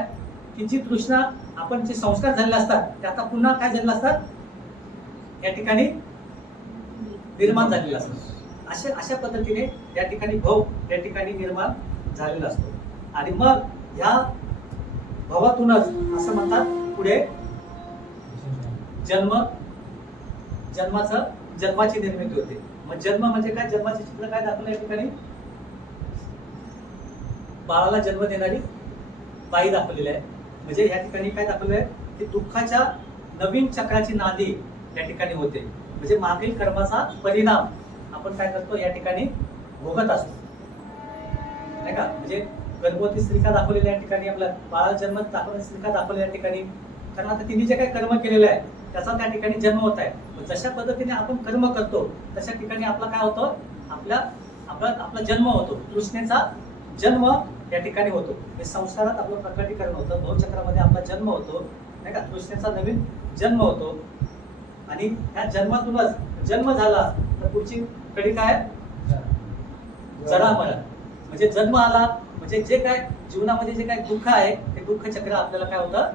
की जी तृष्णा, आपण जे संस्कार झालेले असतात ते आता पुन्हा काय झालेलं असतात या ठिकाणी निर्माण झालेलं असतं. अशा पद्धतीने या ठिकाणी भाव या ठिकाणी निर्माण झालेला असतो. आणि मग ह्या भावातूनच असं म्हणतात पुढे जन्माची निर्मिती होते. मग जन्म म्हणजे काय? जन्माचे चित्र काय दाखवलं या ठिकाणी? बाळाला जन्म देणारी बाई दाखवलेली आहे. म्हणजे या ठिकाणी काय दाखवलं आहे की दुःखाच्या नवीन चक्राची नांदी या ठिकाणी होते. म्हणजे मागील कर्माचा परिणाम आपण काय करतो या ठिकाणी भोगत असतो नाही का. म्हणजे गर्भवती स्त्री का दाखवलेली या ठिकाणी, आपल्या बाळाला जन्म दाखवणारी स्त्री का दाखवली या ठिकाणी? कारण आता तिने जे काही कर्म केलेलं आहे त्याचा त्या ठिकाणी जन्म होत आहे. जशा पद्धतीने आपण कर्म करतो तशा ठिकाणी आपला काय होतं? आपला जन्म होतो. तृष्णेचा जन्म या ठिकाणी होतो. हे संस्कारात आपलं प्रकटीकरण होतं. भवचक्रामध्ये आपला जन्म होतो नाही का. तृष्णेचा नवीन जन्म होतो आणि ह्या जन्मातूनच जन्म झाला तर पुढची कडी काय? जरा मरण. म्हणजे जन्म आला म्हणजे जे काय जीवनामध्ये जे काय दुःख आहे ते दुःख चक्र आपल्याला काय होतं?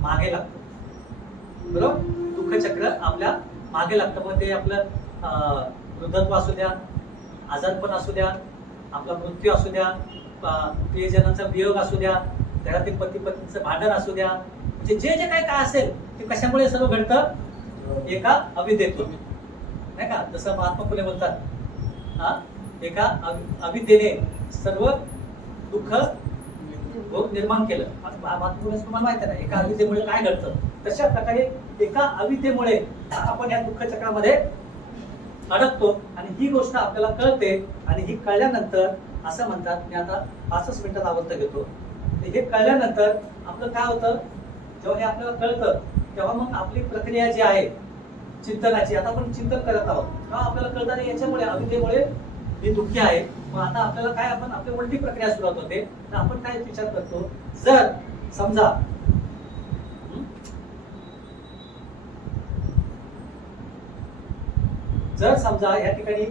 मागे लागतं. बरोबर? दुःख चक्र आपल्या मागे लागतं. मग ते आपलं वृद्धत्व असू द्या, आजारपण असू द्या, आपला मृत्यू असू द्या, प्रियजनांचा वियोग असू द्या, घरातील पती पत्नीचं भांडण असू द्या, म्हणजे जे जे काय असेल ते कशामुळे सर्व घडतं? एका अविद्येतून नाही का. जसं महात्मा फुले बोलतात एका अविद्येने सर्व दुःख निर्माण केलं. महात्मा फुले तुम्हाला माहिती आहे ना, एका अविद्येमुळे काय घडतं. तशा प्रकारे एका अविद्येमुळे आपण या दुःख चक्रामध्ये अडकतो आणि ही गोष्ट आपल्याला कळते. आणि ही कळल्यानंतर असं म्हणतात, मी आता 5 मिनिटात आवर्त घेतो, हे कळल्यानंतर आपलं काय होतं? जेव्हा हे आपल्याला कळतं तेव्हा मग आपली प्रक्रिया जी आहे चिंतनाची, आता आपण चिंतन करत आहोत का आपल्याला कळतं नाही याच्यामुळे अविद्येमुळे मी दुःखी आहे. मग आता आपल्याला काय, आपण आपली उलटी प्रक्रिया सुरुवात होते. तर आपण काय विचार करतो? जर समजा या ठिकाणी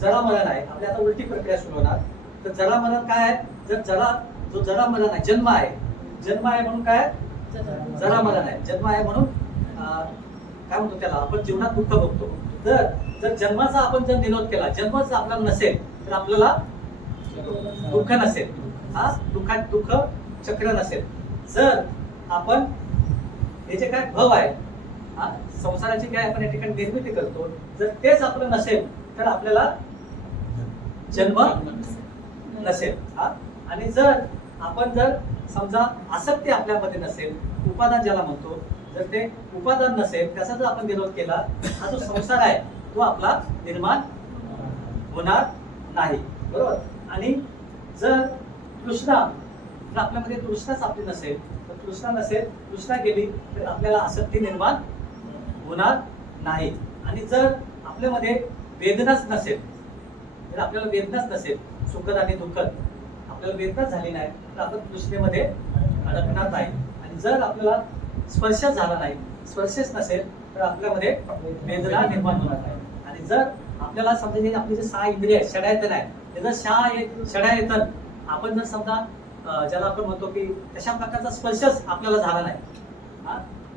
जरा मरण आहे, आपल्या आता उलटी प्रक्रिया सुरू होणार. तर जरा मरण काय आहे? जो जरा मरण आहे, जन्म आहे म्हणून काय? जरा मरण आहे. जन्म आहे म्हणून काय म्हणतो त्याला आपण? जीवनात दुःख भोगतो. जर जन्माचा आपण जर निरोध केला, जन्मच आपल्याला नसेल तर आपल्याला दुःख नसेल. दुःख चक्र नसेल. जर आपण हे जे काय भव आहे, संसाराची काय आपण या ठिकाणी निर्मिती करतो, जर तेच आपलं नसेल तर आपल्याला जन्म नसेल. आणि जर समजा आसक्ती आपल्यामध्ये नसेल, उपादान ज्याला म्हणतो, जर ते उपादान नसेल, त्याचा जर आपण विरोध केला, हा जो संसार आहे तो आपला निर्माण होणार नाही. बरोबर? आणि जर आपल्यामध्ये तृष्णाच आपली नसेल, तर तृष्णा गेली तर आपल्याला आसक्ती निर्माण होणार नाही. आणि जर आपल्यामध्ये वेदनाच नसेल, सुखद आणि दुःखद आपल्याला वेदनाच झाली नाही तर आपण तृष्णेमध्ये अडकणार नाही. आणि जर आपल्याला स्पर्शच झाला नाही, स्पर्शच नसेल तर आपल्यामध्ये वेदना निर्माण होणार नाही. आणि जर आपल्याला समजा आपले जे 6 इंद्रिय षडायतन आहे, ते जर षडायतन आपण जर समजा ज्याला आपण म्हणतो की तशा प्रकारचा स्पर्शच आपल्याला झाला नाही,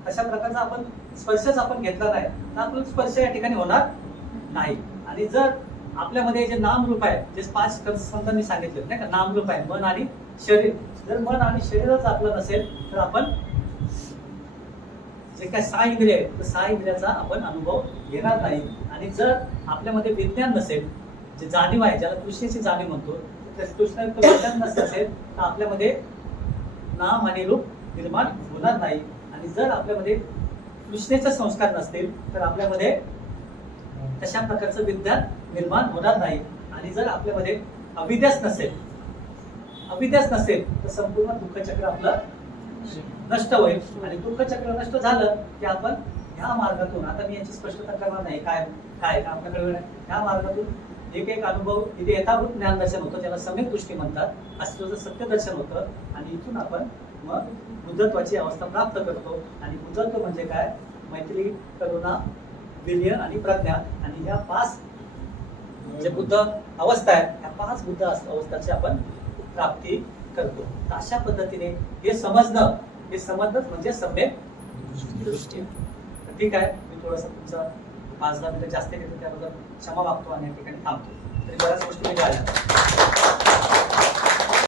तशा प्रकारचा आपण स्पर्शच आपण घेतला नाही, तर आपला स्पर्श या ठिकाणी होणार नाही. आणि जर आपल्यामध्ये जे नामरूप आहे, जे 5 स्कंद मी सांगितले नाही का, नामरूप आहे मन आणि शरीर, जर मन आणि शरीरच आपलं नसेल तर आपण जे काय 6 इंद्रिय आहेत, तर 6 इंद्रियाचा आपण अनुभव घेणार नाही. आणि जर आपल्यामध्ये विज्ञान नसेल, जे जाणीव आहे, ज्याला तृष्णेची जाणीव म्हणतो, तर तृष्णेचं विज्ञान नसेल तर आपल्यामध्ये नाम आणि रूप निर्माण होणार नाही. आणि जर आपल्यामध्ये तृष्णेचे संस्कार नसतील तर आपल्यामध्ये तशा प्रकारचं विज्ञान निर्माण होणार नाही. आणि जर आपल्यामध्ये अविद्याच नसेल तर संपूर्ण दुःखचक्र आपलं नष्ट होईल आणि दुःखचक्र नष्ट झालं की आपण ह्या मार्गातून, आता मी याची स्पष्टता करणार नाही काय काय का आपल्याकडे वेळ आहे. ह्या मार्गातून एक अनुभव इथे यथाभूत ज्ञान दर्शन होतं, त्याला सम्यक दृष्टी म्हणतात, अस्तित्वाचं सत्य दर्शन होतं आणि इथून आपण मग बुद्धत्वाची अवस्था प्राप्त करतो. आणि बुद्धत्व म्हणजे काय? मैत्री, करुणा, विर्य आणि प्रज्ञा. आणि ह्या 5 जे बुद्ध अवस्था आहेत, ह्या 5 बुद्ध अवस्थाची आपण प्राप्ती करतो. तर अशा पद्धतीने हे समजणं म्हणजे सम्यक दृष्टी. ठीक आहे, मी थोडंसं तुमचा 5-10 मिनिटं जास्त घेतो, त्याबद्दल क्षमा मागतो आणि या ठिकाणी थांबतो. तरी बऱ्याच गोष्टी मी झाल्या.